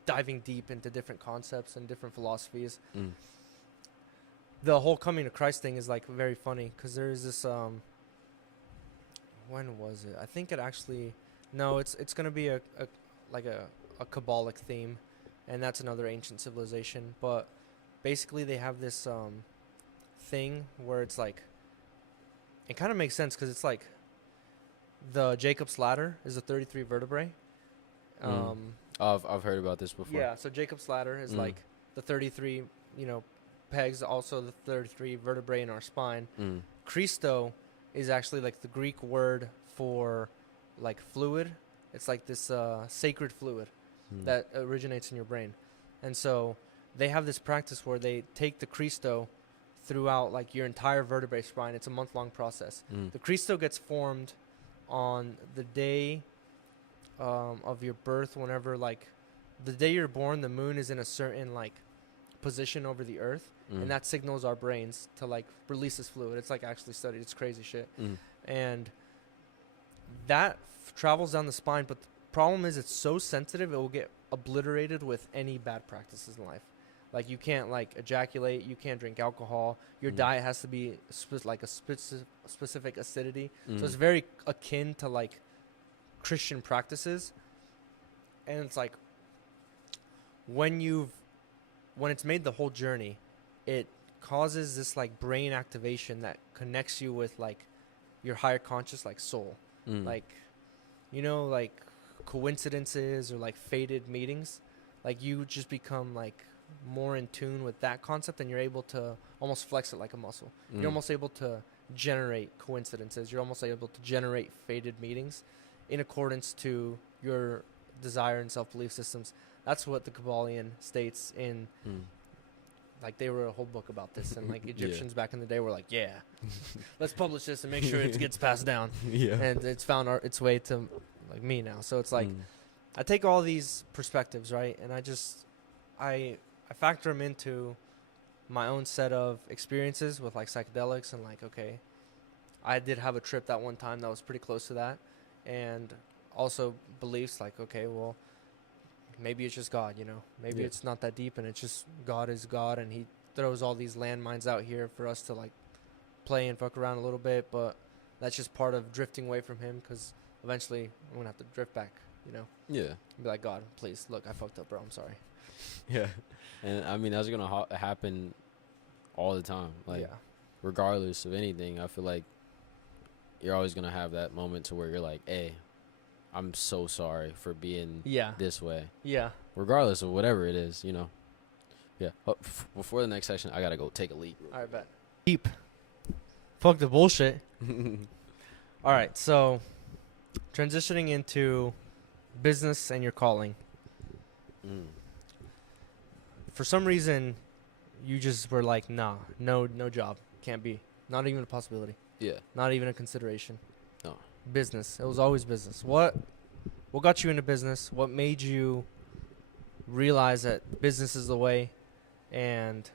diving deep into different concepts and different philosophies. The whole coming to Christ thing is like very funny, because there's this when was it? I think it actually, no, it's gonna be a Kabbalic theme, and that's another ancient civilization. But basically they have this thing where it's like, it kind of makes sense, because it's like the Jacob's ladder is the 33 vertebrae. I've heard about this before. Yeah, so Jacob's ladder is like the 33, pegs, also the 33 vertebrae in our spine. Christo is actually like the Greek word for like fluid. It's like this sacred fluid that originates in your brain. And so they have this practice where they take the Christo throughout like your entire vertebrae spine. It's a month-long process. The Christo gets formed on the day of your birth. Whenever like the day you're born, the moon is in a certain like position over the earth, and that signals our brains to like release this fluid. It's like actually studied. It's crazy shit. And that travels down the spine, but the problem is it's so sensitive, it will get obliterated with any bad practices in life. Like you can't like ejaculate, you can't drink alcohol, your diet has to be like a specific acidity. So it's very akin to like Christian practices. And it's like, when it's made the whole journey, it causes this like brain activation that connects you with like your higher conscious, like soul. Like, you know, like coincidences or like fated meetings, like you just become like more in tune with that concept, and you're able to almost flex it like a muscle. You're almost able to generate coincidences. You're almost able to generate fated meetings in accordance to your desire and self-belief systems. That's what the Kabbalion states in like they wrote a whole book about this, and like Egyptians back in the day were like, yeah, let's publish this and make sure it gets passed down. And it's found its way to like me now. So it's like I take all these perspectives, right, and I factor them into my own set of experiences with like psychedelics, and like, okay, I did have a trip that one time that was pretty close to that, and also beliefs like, okay, well, maybe it's just God, you know, maybe it's not that deep, and it's just God is God, and he throws all these landmines out here for us to like play and fuck around a little bit, but that's just part of drifting away from him, because eventually I'm gonna have to drift back, you know. Be like, God, please, look, I fucked up, bro, I'm sorry. And I mean, that's gonna happen all the time, like regardless of anything. I feel like you're always gonna have that moment to where you're like, hey, I'm so sorry for being this way. Regardless of whatever it is, you know. Before the next session, I gotta go take a leak. All right, bet. Deep. Fuck the bullshit. All right, so transitioning into business and your calling. For some reason, you just were like, nah, no job. Can't be. Not even a possibility. Not even a consideration. No. Business. It was always business. What got you into business? What made you realize that business is the way? And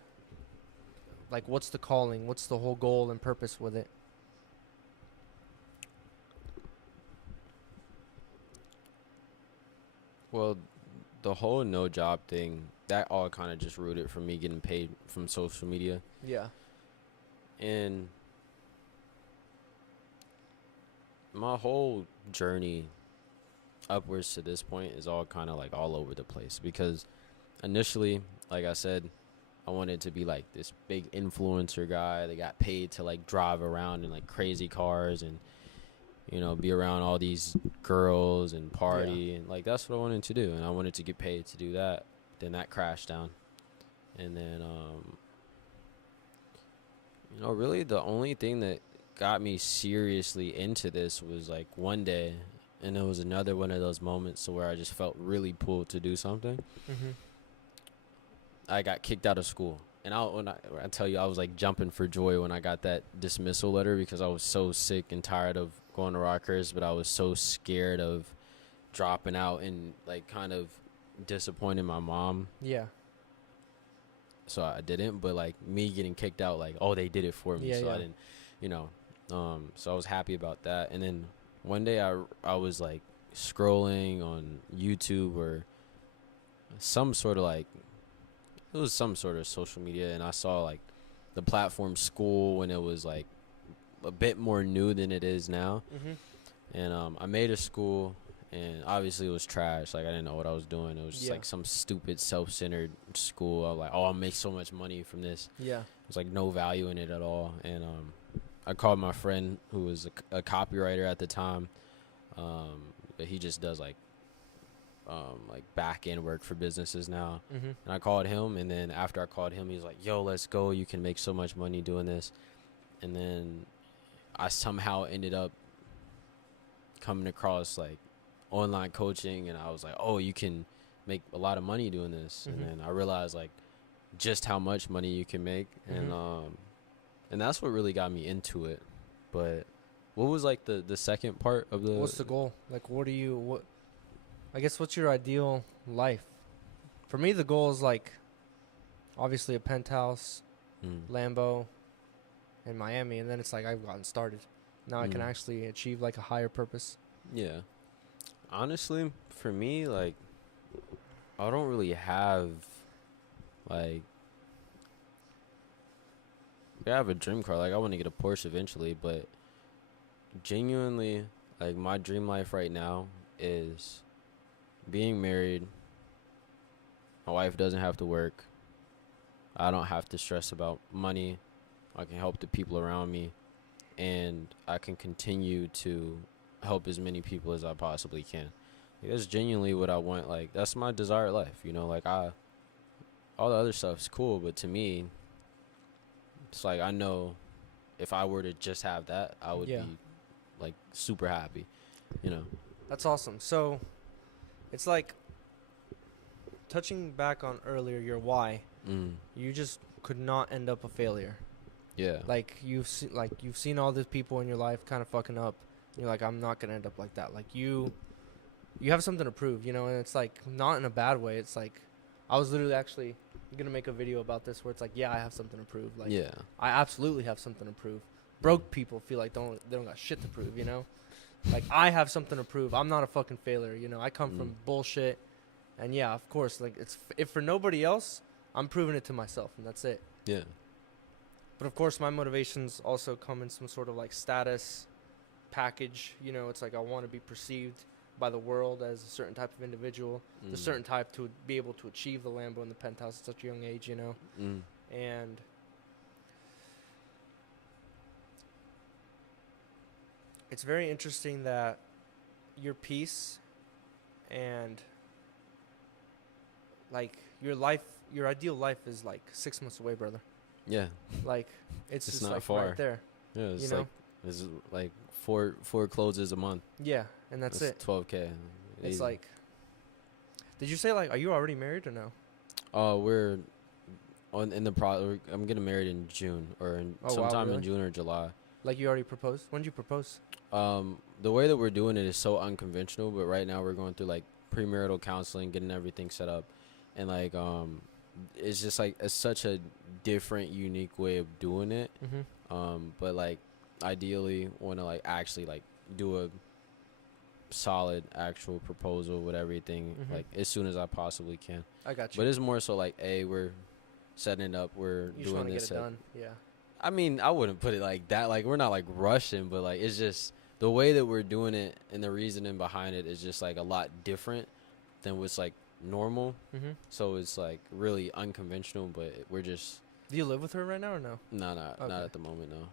like, what's the calling? What's the whole goal and purpose with it? Well, the whole no job thing, that all kind of just rooted from me getting paid from social media. And my whole journey upwards to this point is all kind of like all over the place, because initially, like I said, I wanted to be like this big influencer guy that got paid to like drive around in like crazy cars and, you know, be around all these girls and party, and like that's what I wanted to do, and I wanted to get paid to do that. Then that crashed down, and then you know, really the only thing that got me seriously into this was like one day, and it was another one of those moments where I just felt really pulled to do something. I got kicked out of school, and when I tell you, I was like jumping for joy when I got that dismissal letter, because I was so sick and tired of going to Rockhurst, but I was so scared of dropping out and like kind of disappointing my mom. So I didn't, but like me getting kicked out, like, oh, they did it for me. I didn't, you know, so I was happy about that. And then one day I was like scrolling on YouTube or some sort of like, it was some sort of social media, and I saw like the platform School when it was like a bit more new than it is now. And I made a school, and obviously it was trash. Like, I didn't know what I was doing. It was just like some stupid self-centered school. I was like, oh, I'll make so much money from this. There's like no value in it at all. And I called my friend who was a copywriter at the time. But he just does like back end work for businesses now. And I called him, and then after I called him, he's like, yo, let's go. You can make so much money doing this. And then I somehow ended up coming across like online coaching, and I was like, oh, you can make a lot of money doing this. And then I realized like just how much money you can make. And that's what really got me into it. But what was like the second part of the, what's the goal? Like, I guess what's your ideal life? For me, the goal is like obviously a penthouse, Lambo in Miami, and then it's like I've gotten started. Now I can actually achieve like a higher purpose. Honestly, for me, like, I don't really have like, I have a dream car. Like, I want to get a Porsche eventually, but genuinely, like, my dream life right now is being married. My wife doesn't have to work. I don't have to stress about money. I can help the people around me, and I can continue to help as many people as I possibly can. Like, that's genuinely what I want. Like, that's my desired life. You know, like all the other stuff's cool, but to me, it's like I know if I were to just have that, I would Yeah. be like super happy. You know. That's awesome. So, it's like touching back on earlier your why. Mm. You just could not end up a failure. Yeah. Like you've seen all these people in your life kind of fucking up. You're like, I'm not gonna end up like that. Like you have something to prove, you know. And it's like not in a bad way. It's like I was literally actually gonna make a video about this where it's like, yeah, I have something to prove. Like, yeah. I absolutely have something to prove. Broke people feel like they don't got shit to prove, you know. Like I have something to prove. I'm not a fucking failure, you know. I come from bullshit, and yeah, of course, like it's if for nobody else, I'm proving it to myself, and that's it. Yeah. But of course, my motivations also come in some sort of like status package. You know, it's like I want to be perceived by the world as a certain type of individual, the certain type to be able to achieve the Lambo and the penthouse at such a young age, you know. And it's very interesting that your peace and like your ideal life is like 6 months away, brother. Yeah. Like it's It's just not like far. right there. Yeah. It's You know? like it's like four closes a month. Yeah, and that's it. 12K. It's Easy. like, did you say like, are you already married or no? We're in the I'm getting married in June or sometime in really? June or July. Like you already proposed? When did you propose? The way that we're doing it is so unconventional, but right now we're going through like premarital counseling, getting everything set up, and like it's just like such a different, unique way of doing it. But like ideally want to like actually like do a solid actual proposal with everything like as soon as I possibly can. I got you. But it's more so like, we're setting it up, we're You just doing want to get this. it done. Yeah. I mean, I wouldn't put it like that. Like, we're not like rushing, but like it's just the way that we're doing it and the reasoning behind it is just like a lot different than what's like normal. So it's like really unconventional, but we're just Do you live with her right now or no? not Okay. at the moment. No.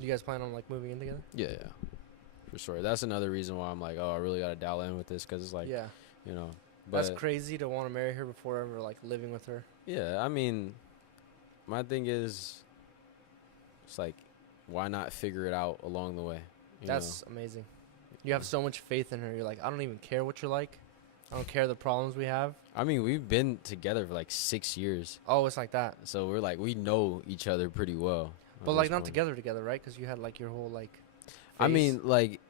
You guys plan on like moving in together? Yeah, for sure. That's another reason why I'm like, I really gotta dial in with this, because it's like, Yeah. you know. But That's crazy to want to marry her before ever like living with her. yeah, I mean, my thing is, it's like, why not figure it out along the way? you That's amazing. You have so much faith in her. You're like, I don't even care what you're like. I don't care the problems we have. know? I mean, we've been together for like 6 years, Oh, it's like that. so we're like, we know each other pretty well. at But like this not point. together, right? Because you had like your whole like. I phase. mean, like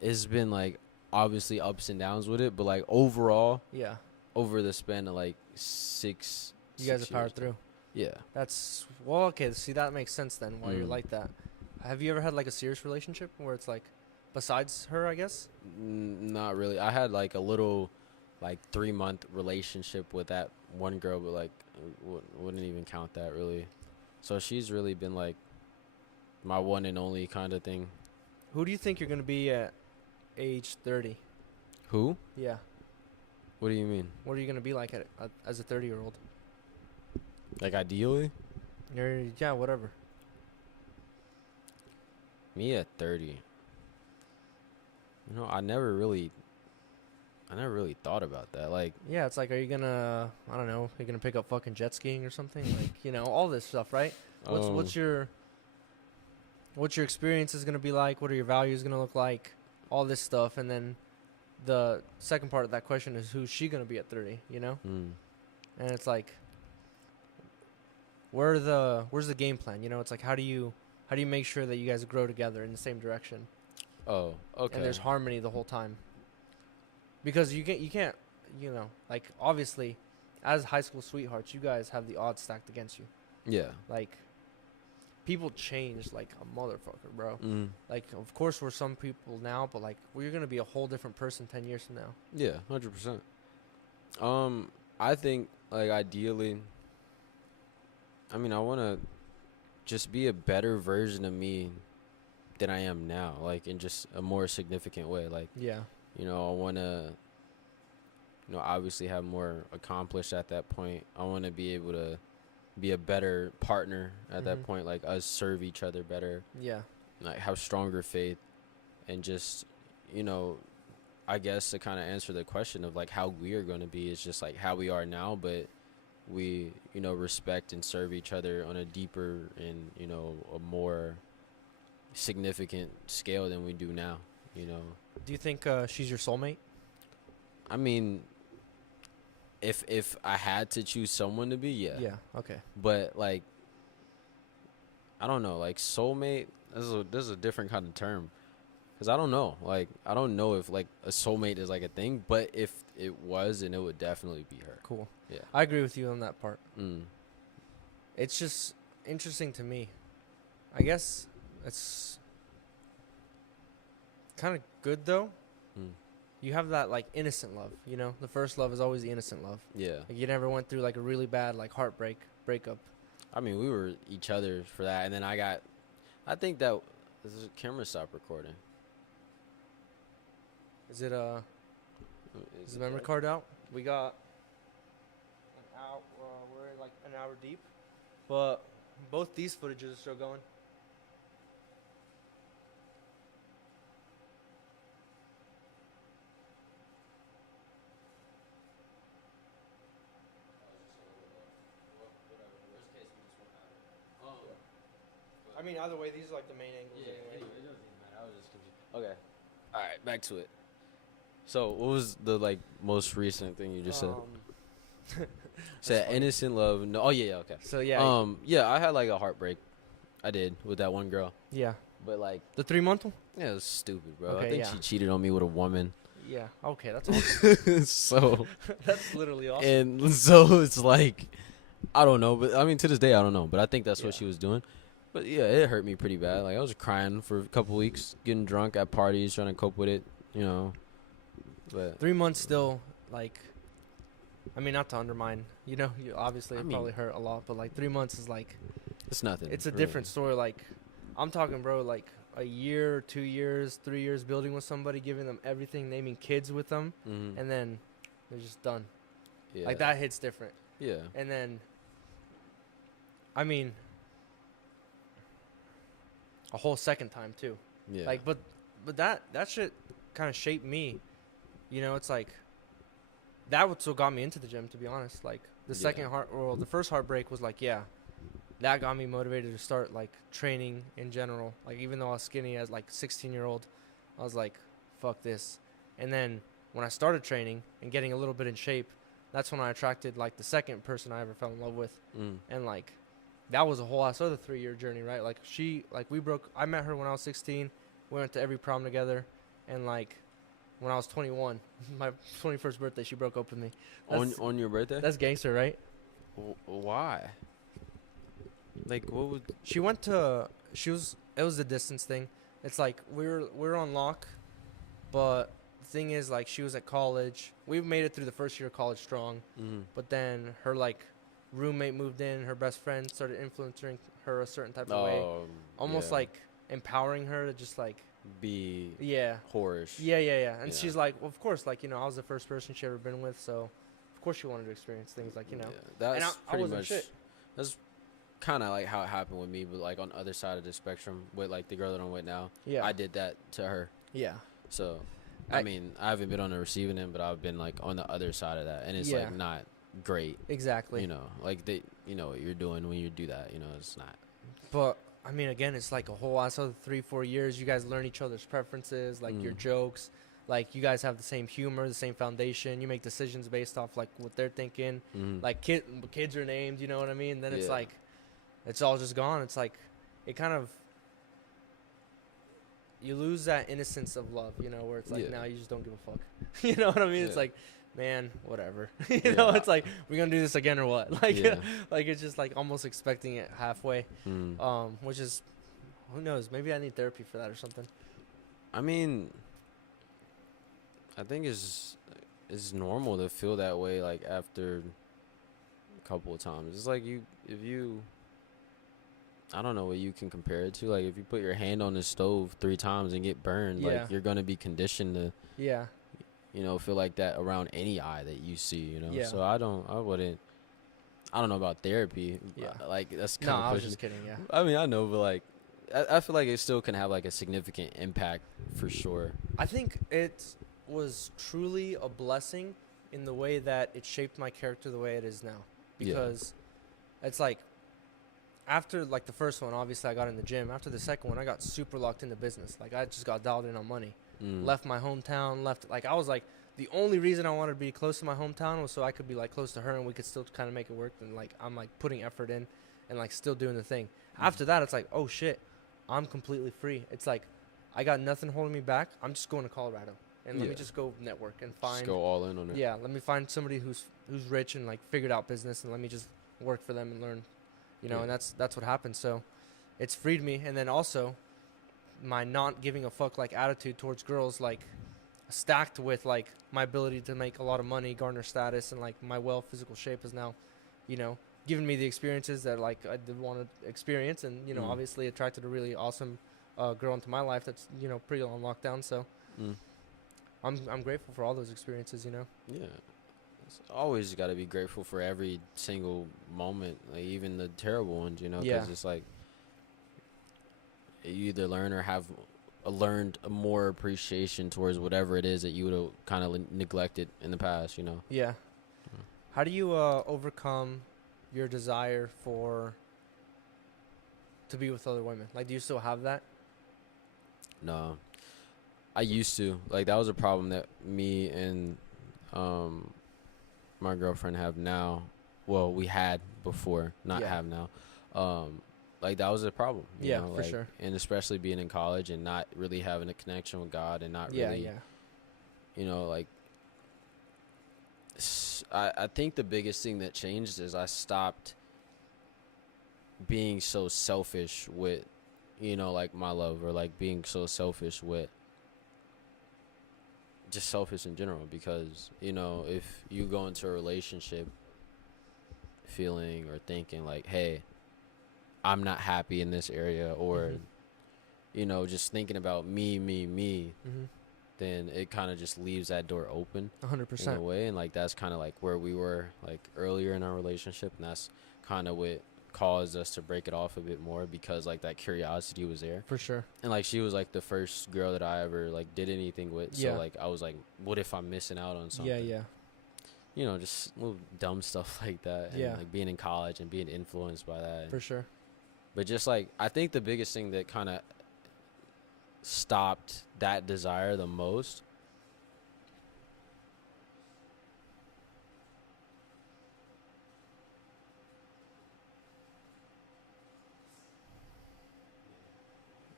it's been like obviously ups and downs with it, but like overall, Yeah. over the span of like six. You guys 6 have powered years, through. Yeah. That's well, okay. See, that makes sense then. Why you're Mm. like that. Have you ever had like a serious relationship where it's like, besides her, I guess? Not really. I had like a little, like 3-month relationship with that one girl, but like wouldn't even count that really. So she's really been like my one and only kind of thing. Who do you think you're gonna be at age 30? Who? Yeah. What do you mean? What are you gonna be like as a 30-year-old? Like ideally? Yeah, whatever. Me at 30. You know, I never really thought about that. Like, Yeah, it's like, are you gonna, I don't know, you're gonna pick up fucking jet skiing or something? Like, you know, all this stuff, right? What's your experience is gonna be like? What are your values gonna look like? All this stuff, and then the second part of that question is, who's she gonna be at 30? You know, and it's like, where's the game plan? You know, it's like, how do you make sure that you guys grow together in the same direction? Oh, okay. And there's harmony the whole time. Because you can't, you know, like obviously, as high school sweethearts, you guys have the odds stacked against you. Yeah. Like, people change like a motherfucker, bro. Mm. Like, of course we're some people now, but like we're gonna be a whole different person 10 years from now. Yeah, 100%. I think like ideally, I mean, I want to just be a better version of me than I am now, like in just a more significant way. Like, Yeah. you know, I want to obviously have more accomplished at that point. I want to be able to be a better partner at that point, like us serve each other better, Yeah. like have stronger faith, and just, I guess to kind of answer the question of like how we are going to be is just like how we are now, but we, respect and serve each other on a deeper and, a more significant scale than we do now, Do you think she's your soulmate? I mean, if I had to choose someone to be, yeah. Yeah. Okay. But like, I don't know, like soulmate. This is a different kind of term, because I don't know. Like, I don't know if like a soulmate is like a thing, but if it was, then it would definitely be her. Cool. Yeah. I agree with you on that part. Mm. It's just interesting to me. I guess it's kind of good though. Mm. You have that like innocent love, The first love is always the innocent love. Yeah. Like you never went through like a really bad like breakup. I mean, we were each other for that, and then I think that this is camera stop recording. Is it is the memory card out? We got an hour. We're like an hour deep, but both these footages are still going. I mean, either way, these are like the main angles anyway. It doesn't even matter. I was just confused. Okay. All right, back to it. So, what was the like most recent thing you just said? Said funny. innocent love. No. Oh yeah. Okay. So yeah. Yeah, I had like a heartbreak. I did with that one girl, Yeah. but like, The 3-month one? yeah, it was stupid, bro. Okay, I think yeah. she cheated on me with a woman. Yeah. Okay, that's awesome. So, That's literally awesome. and so it's like, I don't know, but I mean, to this day, I don't know, but I think that's what Yeah. she was doing. But yeah, it hurt me pretty bad. Like, I was crying for a couple weeks, getting drunk at parties, trying to cope with it, But 3 months still, like, I mean, not to undermine, obviously I it mean- probably hurt a lot, but like 3 months is like, it's nothing. it's a really. different story. Like, I'm talking, bro, like a year, 2 years, 3 years building with somebody, giving them everything, naming kids with them, Mhm. and then they're just done. Yeah. Like, that hits different. Yeah. And then, I mean, a whole second time too. Yeah. Like, but that shit kind of shaped me. It's like that what got me into the gym, to be honest. Like the Yeah. the first heartbreak was like, yeah, that got me motivated to start like training in general. Like even though I was skinny as like 16-year-old, I was like, fuck this. And then when I started training and getting a little bit in shape, that's when I attracted like the second person I ever fell in love with. Mm. And like that was a whole ass other 3-year journey, right? Like I met her when I was 16. We went to every prom together, and like when I was 21, my 21st birthday, she broke up with me. On your birthday? That's gangster, right? Why? Like, what would? It was a distance thing. It's like we were on lock, but the thing is like she was at college. We made it through the first year of college strong, Mm. but then her like roommate moved in. Her best friend started influencing her a certain type of way, almost yeah. like empowering her to just like Be yeah. whorish. Yeah. And Yeah. she's like, well, of course, like, I was the first person she ever been with, so of course she wanted to experience things like, Yeah, And that's I pretty wasn't much. shit. That's kind of like how it happened with me, but like on the other side of the spectrum with like the girl that I'm with now. Yeah. I did that to her. Yeah. So, I- I mean, I haven't been on the receiving end, but I've been like on the other side of that, and it's Yeah. like not great. Exactly. Like what you're doing when you do that. It's not. But, I mean, again, it's like a whole ass other 3-4 years. You guys learn each other's preferences, like your jokes. Like, you guys have the same humor, the same foundation. You make decisions based off, like, what they're thinking. Mhm. Like, kids are named, you know what I mean? Then it's Yeah. like, it's all just gone. It's like, it kind of, you lose that innocence of love, where it's like, Yeah. now you just don't give a fuck. You know what I mean? It's Yeah. like, man, whatever. It's like, we're going to do this again or what? Like, Yeah. like, it's just like almost expecting it halfway. Which is, who knows? Maybe I need therapy for that or something. I mean, I think it's normal to feel that way like after a couple of times. It's like if you I don't know what you can compare it to. Like if you put your hand on the stove 3 times and get burned, Yeah. like you're gonna be conditioned to, Yeah. feel like that around any eye that you see. Yeah. So I don't know about therapy. Yeah. Like that's No, kind of I was pushing just kidding. Yeah. I mean, I know, but like, I feel like it still can have like a significant impact for sure. I think it was truly a blessing in the way that it shaped my character the way it is now. Because it's like, after like the first one, obviously I got in the gym. After the second one, I got super locked into business. Like I just got dialed in on money. Left my hometown. I was like, the only reason I wanted to be close to my hometown was so I could be like close to her and we could still kind of make it work. And like I'm like putting effort in and like still doing the thing. After that, it's like, oh shit, I'm completely free. It's like I got nothing holding me back. I'm just going to Colorado and let me just go network and find. Just go all in on it. Yeah, let me find somebody who's rich and like figured out business and let me just work for them and learn. And that's what happened. So it's freed me. And then also my not giving a fuck like attitude towards girls, like stacked with like my ability to make a lot of money, garner status, and like my physical shape is now, given me the experiences that like I did want to experience. And, obviously attracted a really awesome girl into my life that's, pretty on lockdown. So I'm grateful for all those experiences, Yeah. It's always got to be grateful for every single moment, like even the terrible ones, because it's like you either learn or have learned a more appreciation towards whatever it is that you would have kind of neglected in the past, Yeah. How do you overcome your desire to be with other women? Like, do you still have that? No. I used to. Like, that was a problem that me and my girlfriend have now. Well, we had before, not have now. Like, that was a problem. You know? For like, sure. And especially being in college and not really having a connection with God and not really, like, I think the biggest thing that changed is I stopped being so selfish with, like my love, or like being so selfish with just selfish in general, because, if you go into a relationship feeling or thinking like, hey, I'm not happy in this area, or, just thinking about me, then it kind of just leaves that door open 100% in a way. And like, that's kind of like where we were like earlier in our relationship. And that's kind of what caused us to break it off a bit more, because like that curiosity was there. For sure. And like, she was like the first girl that I ever like did anything with. So like, I was like, what if I'm missing out on something? Yeah. Just little dumb stuff like that. And like being in college and being influenced by that. For sure. But just like, I think the biggest thing that kind of stopped that desire the most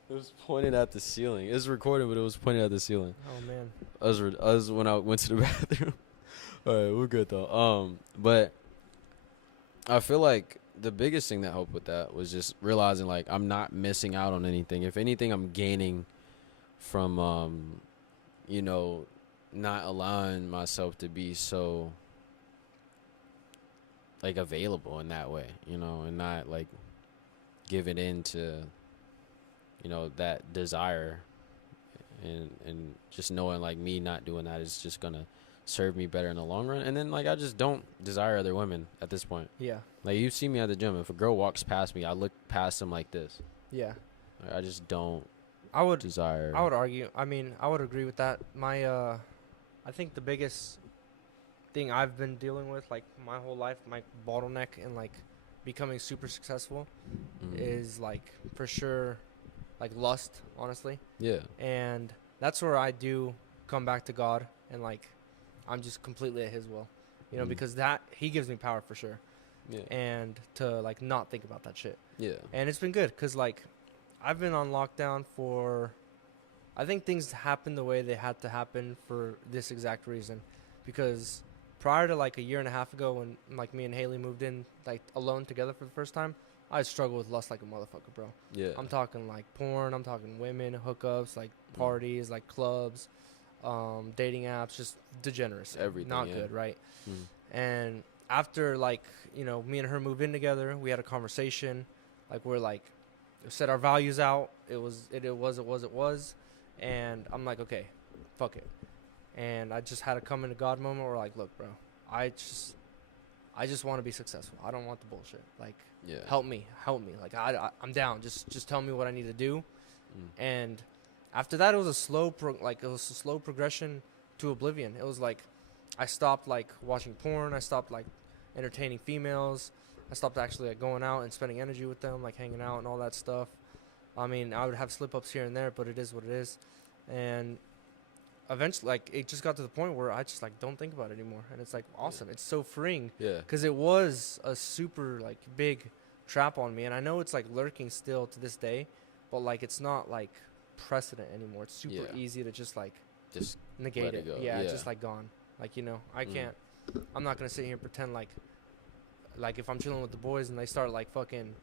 it was pointed at the ceiling. It was recorded, but it was pointed at the ceiling. Oh man. I was when I went to the bathroom. All right, we're good though. But I feel like the biggest thing that helped with that was just realizing like I'm not missing out on anything. If anything, I'm gaining from not allowing myself to be so like available in that way, and not like giving in to that desire, and just knowing like me not doing that is just gonna serve me better in the long run. And then like, I just don't desire other women at this point. Like, you see me at the gym, if a girl walks past me, I look past them like this. Like, I just don't desire. I would argue, I mean, I would agree with that. I think the biggest thing I've been dealing with like my whole life, my bottleneck in like becoming super successful is like, for sure, like lust, honestly. And that's where I do come back to God, and like I'm just completely at his will, because that he gives me power for sure. And to like not think about that shit. And it's been good, because like I've been on lockdown for, I think things happened the way they had to happen for this exact reason, because prior to like a year and a half ago, when like me and Haley moved in like alone together for the first time, I struggled with lust like a motherfucker, bro. I'm talking like porn, I'm talking women, hookups, like parties, like clubs, dating apps, just degeneracy. Everything. Not good, right? And after like, me and her moved in together, we had a conversation, like we're like, set our values out. It was, and I'm like, okay, fuck it. and I just had a come into God moment where like, look, bro, I just want to be successful. I don't want the bullshit. Like, Yeah. help me. Like, I'm down. Just tell me what I need to do. And after that, it was a slow progression to oblivion. It was like, I stopped like watching porn. I stopped like entertaining females. I stopped actually like going out and spending energy with them, like hanging out and all that stuff. I mean, I would have slip ups here and there, but it is what it is. And eventually, like, it just got to the point where I just like don't think about it anymore, and it's like awesome. It's so freeing. Yeah. Because it was a super like big trap on me, and I know it's like lurking still to this day, but like it's not like precedent anymore. It's super easy to just like just negate it. Go. Yeah, it's just like gone. Like, you know, I can't. I'm not gonna sit here and pretend like if I'm chilling with the boys and they start like fucking,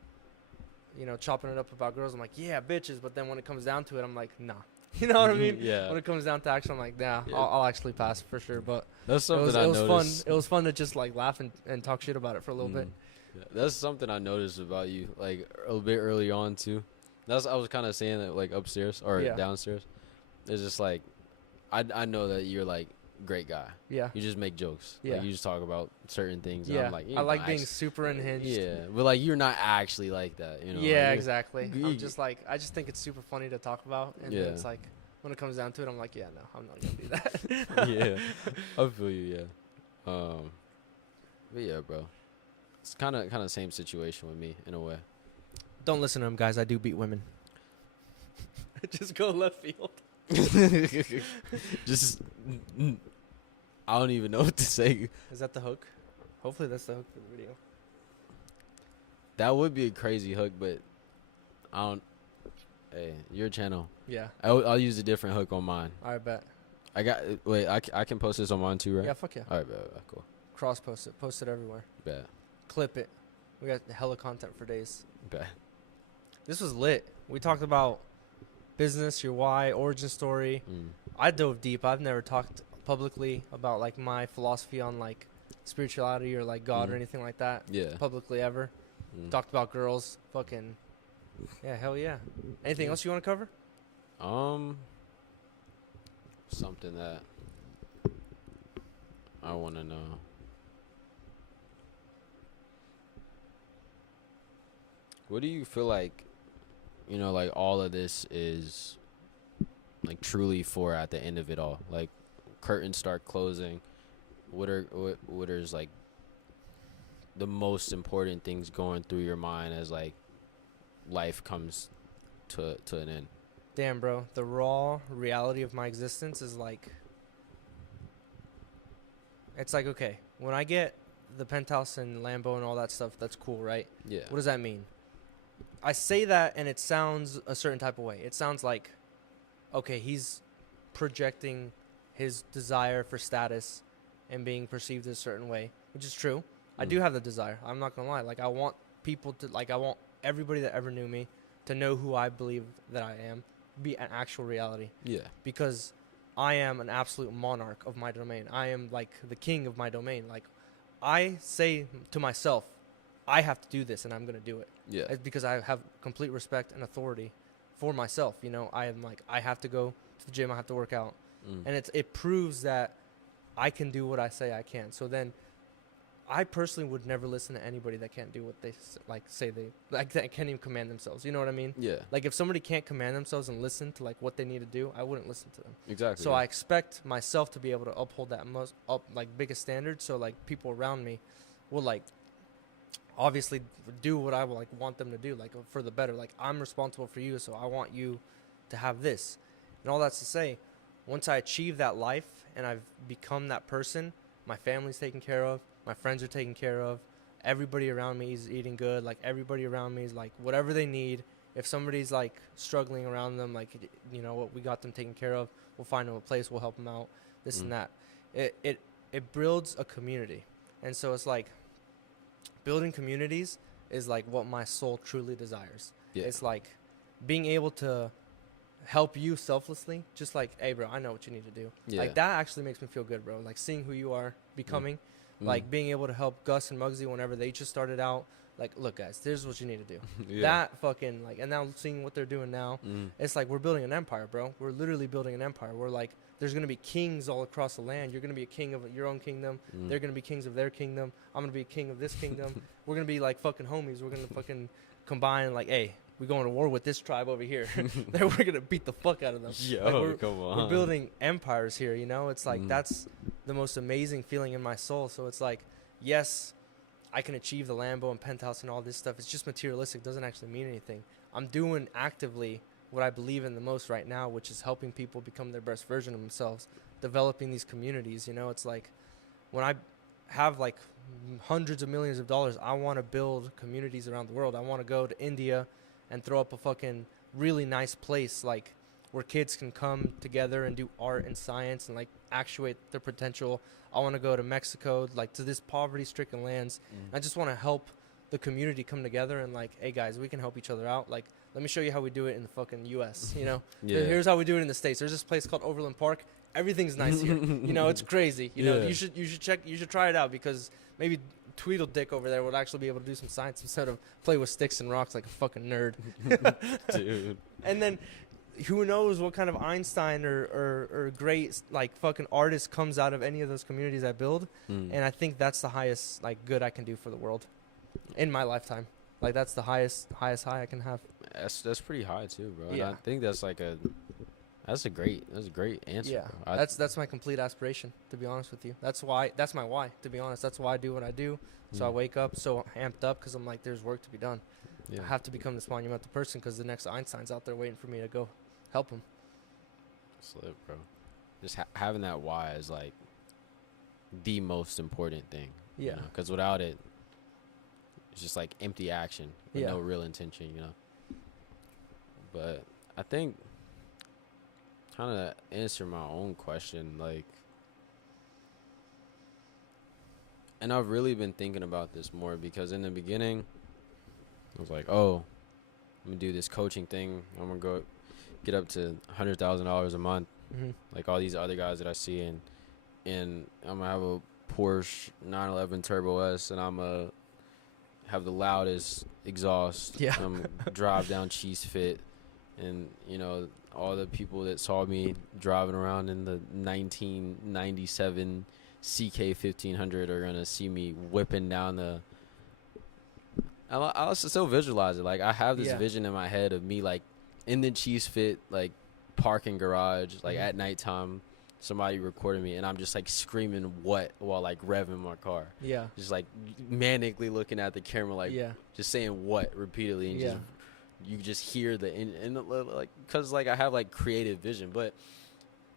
you know, chopping it up about girls, I'm like, yeah, bitches. But then when it comes down to it, I'm like, nah. You know what I mean? Yeah. When it comes down to action, I'm like, nah, Yeah. I'll actually pass for sure. But that's something it was fun. noticed. It was fun to just like laugh and talk shit about it for a little bit. Yeah, that's something I noticed about you, like a little bit early on too. I was kind of saying that like upstairs or downstairs. It's just like, I know that you're like great guy. Yeah. You just make jokes. Yeah. Like, you just talk about certain things. Yeah. And I'm like, I like being super unhinged. Yeah, but like you're not actually like that. You know. Yeah, like, exactly. I'm just like, I just think it's super funny to talk about, and then it's like when it comes down to it, I'm like, yeah, no, I'm not gonna do that. Yeah, I feel you. Yeah. But yeah, bro, it's kind of same situation with me in a way. Don't listen to him, guys. I do beat women. Just go left field. Just, I don't even know what to say. Is that the hook? Hopefully that's the hook for the video. That would be a crazy hook, but I don't. Hey, your channel. Yeah. I'll use a different hook on mine. I bet. I can post this on mine too, right? Yeah, fuck yeah. All right, cool. Cross post it. Post it everywhere. Bet. Clip it. We got hella content for days. Bet. This was lit. We talked about business, your why, origin story. I dove deep. I've never talked publicly about like my philosophy on like spirituality or like God or anything like that. Yeah. Publicly ever. Talked about girls. Fucking. Yeah, hell yeah. Anything else you want to cover? Something that I want to know. What do you feel like, you know, like all of this is like truly for at the end of it all? Like curtains start closing. What is like the most important things going through your mind as like life comes to an end? Damn, bro. The raw reality of my existence is like, it's like, okay, when I get the penthouse and Lambo and all that stuff, that's cool, right? Yeah. What does that mean? I say that and it sounds a certain type of way. It sounds like, okay, he's projecting his desire for status and being perceived a certain way, which is true. I do have the desire. I'm not going to lie. Like, I want people to, like, I want everybody that ever knew me to know who I believe that I am, be an actual reality. Yeah. Because I am an absolute monarch of my domain. I am, like, the king of my domain. Like, I say to myself, I have to do this, and I'm going to do it. Yeah. It's because I have complete respect and authority for myself. You know, I am like, I have to go to the gym. I have to work out. And it proves that I can do what I say I can. So then I personally would never listen to anybody that can't do what they say they like, that can't even command themselves. You know what I mean? Yeah. Like, if somebody can't command themselves and listen to like what they need to do, I wouldn't listen to them. Exactly. So I expect myself to be able to uphold that biggest standard. So like people around me will like obviously do what I will like want them to do, like for the better. Like, I'm responsible for you, so I want you to have this. And all that's to say, once I achieve that life and I've become that person, my family's taken care of, my friends are taken care of, everybody around me is eating good, like everybody around me is like whatever they need. If somebody's like struggling around them, like, you know what, we got them taken care of, we'll find them a place, we'll help them out, this and that. It builds a community. And so it's like, building communities is like what my soul truly desires. Yeah. It's like being able to help you selflessly, just like, hey, bro, I know what you need to do. Yeah. Like, that actually makes me feel good, bro. Like, seeing who you are becoming, like being able to help Gus and Muggsy whenever they just started out. Like, look, guys, this is what you need to do. That fucking, like, and now seeing what they're doing now, it's like we're building an empire, bro. We're literally building an empire. We're like, there's going to be kings all across the land. You're going to be a king of your own kingdom. Mm. They're going to be kings of their kingdom. I'm going to be a king of this kingdom. We're going to be like fucking homies. We're going to fucking combine like, hey, we're going to war with this tribe over here. Then we're going to beat the fuck out of them. Yo, like come on. we're building empires here, you know? It's like that's the most amazing feeling in my soul. So it's like, yes, I can achieve the Lambo and penthouse and all this stuff. It's just materialistic. It doesn't actually mean anything. I'm doing actively what I believe in the most right now, which is helping people become their best version of themselves, developing these communities. You know, it's like when I have like hundreds of millions of dollars, I want to build communities around the world. I want to go to India and throw up a fucking really nice place like where kids can come together and do art and science and like actuate their potential. I want to go to Mexico, like to this poverty-stricken lands. I just want to help the community come together and like, hey guys, we can help each other out. Like, let me show you how we do it in the fucking U.S. You know, here's how we do it in the States. There's this place called Overland Park. Everything's nice here. You know, it's crazy. You know, you should try it out because maybe Tweedledick over there would actually be able to do some science instead of play with sticks and rocks like a fucking nerd. Dude. And then who knows what kind of Einstein or great like fucking artist comes out of any of those communities I build. And I think that's the highest like good I can do for the world in my lifetime. Like that's the highest high I can have. That's pretty high too, bro. Yeah. And I think that's a great answer. Yeah, bro. that's my complete aspiration, to be honest with you. That's my why, to be honest. That's why I do what I do. So I wake up so amped up because I'm like, there's work to be done. Yeah. I have to become this monumental person because the next Einstein's out there waiting for me to go help him. Slip, bro. Just having that why is like the most important thing. Yeah. Because without it, it's just like empty action with Yeah. no real intention, you know. But I think kind of answer my own question, like, and I've really been thinking about this more because in the beginning, I was like, oh, I'm gonna do this coaching thing. I'm gonna go get up to $100,000 a month, like all these other guys that I see, and I'm gonna have a Porsche 911 Turbo S, and I'm gonna have the loudest exhaust. Yeah. I'm gonna drive down Cheese Fit, and you know all the people that saw me driving around in the 1997 CK 1500 are gonna see me whipping down the. I also still visualize it. Like I have this vision in my head of me like in the Cheese Fit like parking garage like at nighttime, somebody recording me and I'm just like screaming what while like revving my car. Yeah. Just like manically looking at the camera like just saying what repeatedly and just you just hear the and like because like I have like creative vision, but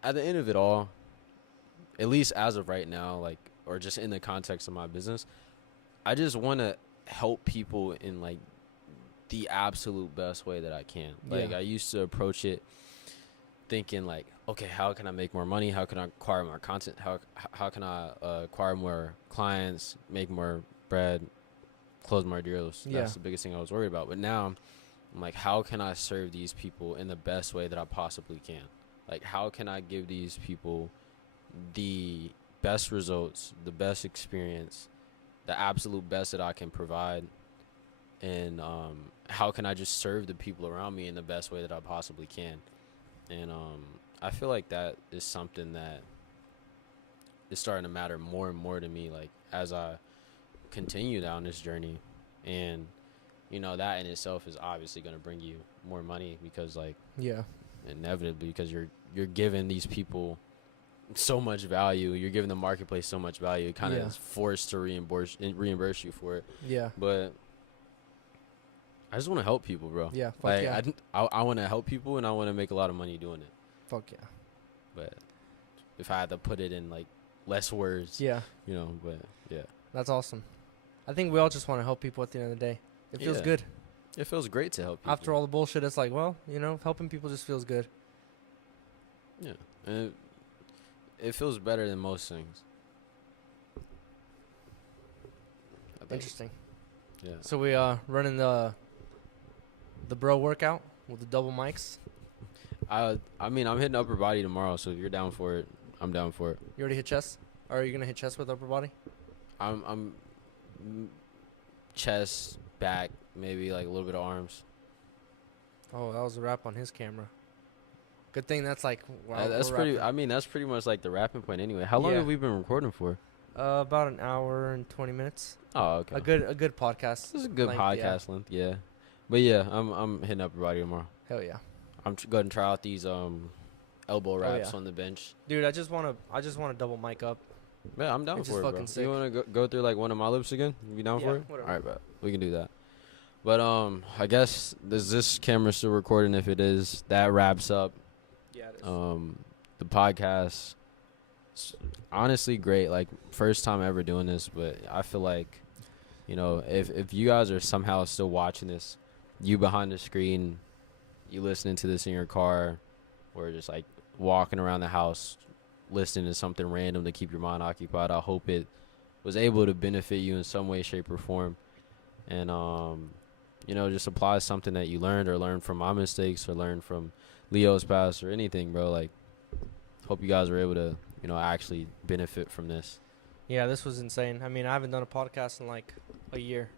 at the end of it all, at least as of right now, like or just in the context of my business, I just want to help people in like the absolute best way that I can. Like I used to approach it thinking like, okay, how can I make more money? How can I acquire more content? How can I acquire more clients, make more bread, close more deals? That's the biggest thing I was worried about. But now I'm like, how can I serve these people in the best way that I possibly can? Like, how can I give these people the best results, the best experience, the absolute best that I can provide? And how can I just serve the people around me in the best way that I possibly can? And I feel like that is something that is starting to matter more and more to me, like, as I continue down this journey. And, you know, that in itself is obviously going to bring you more money because, like, inevitably, because you're giving these people so much value. You're giving the marketplace so much value. It kind of is forced to reimburse you for it. Yeah. But I just want to help people, bro. Yeah. Fuck like, yeah. I want to help people and I want to make a lot of money doing it. Fuck yeah. But if I had to put it in like less words, you know, but yeah. That's awesome. I think we all just want to help people at the end of the day. It feels good. It feels great to help people. After all the bullshit, it's like, well, you know, helping people just feels good. Yeah. And it feels better than most things. Interesting. Yeah. So we running the bro workout with the double mics. I mean, I'm hitting upper body tomorrow, so if you're down for it, I'm down for it. You already hit chest? Or are you gonna hit chest with upper body? I'm chest, back, maybe like a little bit of arms. Oh, that was a wrap on his camera. Good thing that's like That's we're pretty. wrapping. I mean, that's pretty much like the wrapping point anyway. How long Yeah. have we been recording for? About an hour and 20 minutes. Oh, okay. A good podcast. This is a good length, podcast length. Yeah, but yeah, I'm hitting up everybody tomorrow. Hell yeah. I'm going to try out these elbow wraps yeah. on the bench. Dude, I just wanna double mic up. Yeah, I'm down Which is for it, bro. fucking sick. You want to go through like one of my lips again? You down Yeah, for it? whatever. All right, bro. We can do that. But I guess is this camera still recording? If it is, that wraps up Yeah, it is. the podcast. It's honestly great. Like first time ever doing this, but I feel like, you know, if you guys are somehow still watching this, you behind the screen, you listening to this in your car, or just like walking around the house, listening to something random to keep your mind occupied. I hope it was able to benefit you in some way, shape, or form, and you know, just apply something that you learned from my mistakes or learned from Leo's past or anything, bro. Like, hope you guys were able to, you know, actually benefit from this. Yeah, this was insane. I mean, I haven't done a podcast in like a year.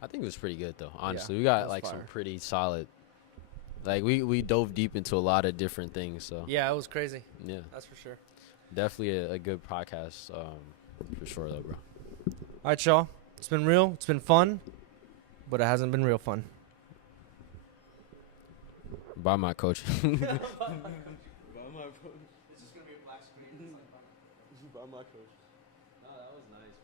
I think it was pretty good though. Honestly, Yeah, we that got was like some fire. pretty solid. Like we dove deep into a lot of different things. So Yeah, it was crazy. yeah, That's for sure. definitely a good podcast. For sure though, bro. All right, y'all. It's been real. It's been fun, but it hasn't been real fun. Bye, my coach. It's just gonna be a black screen. Bye, my coach. No, that was nice.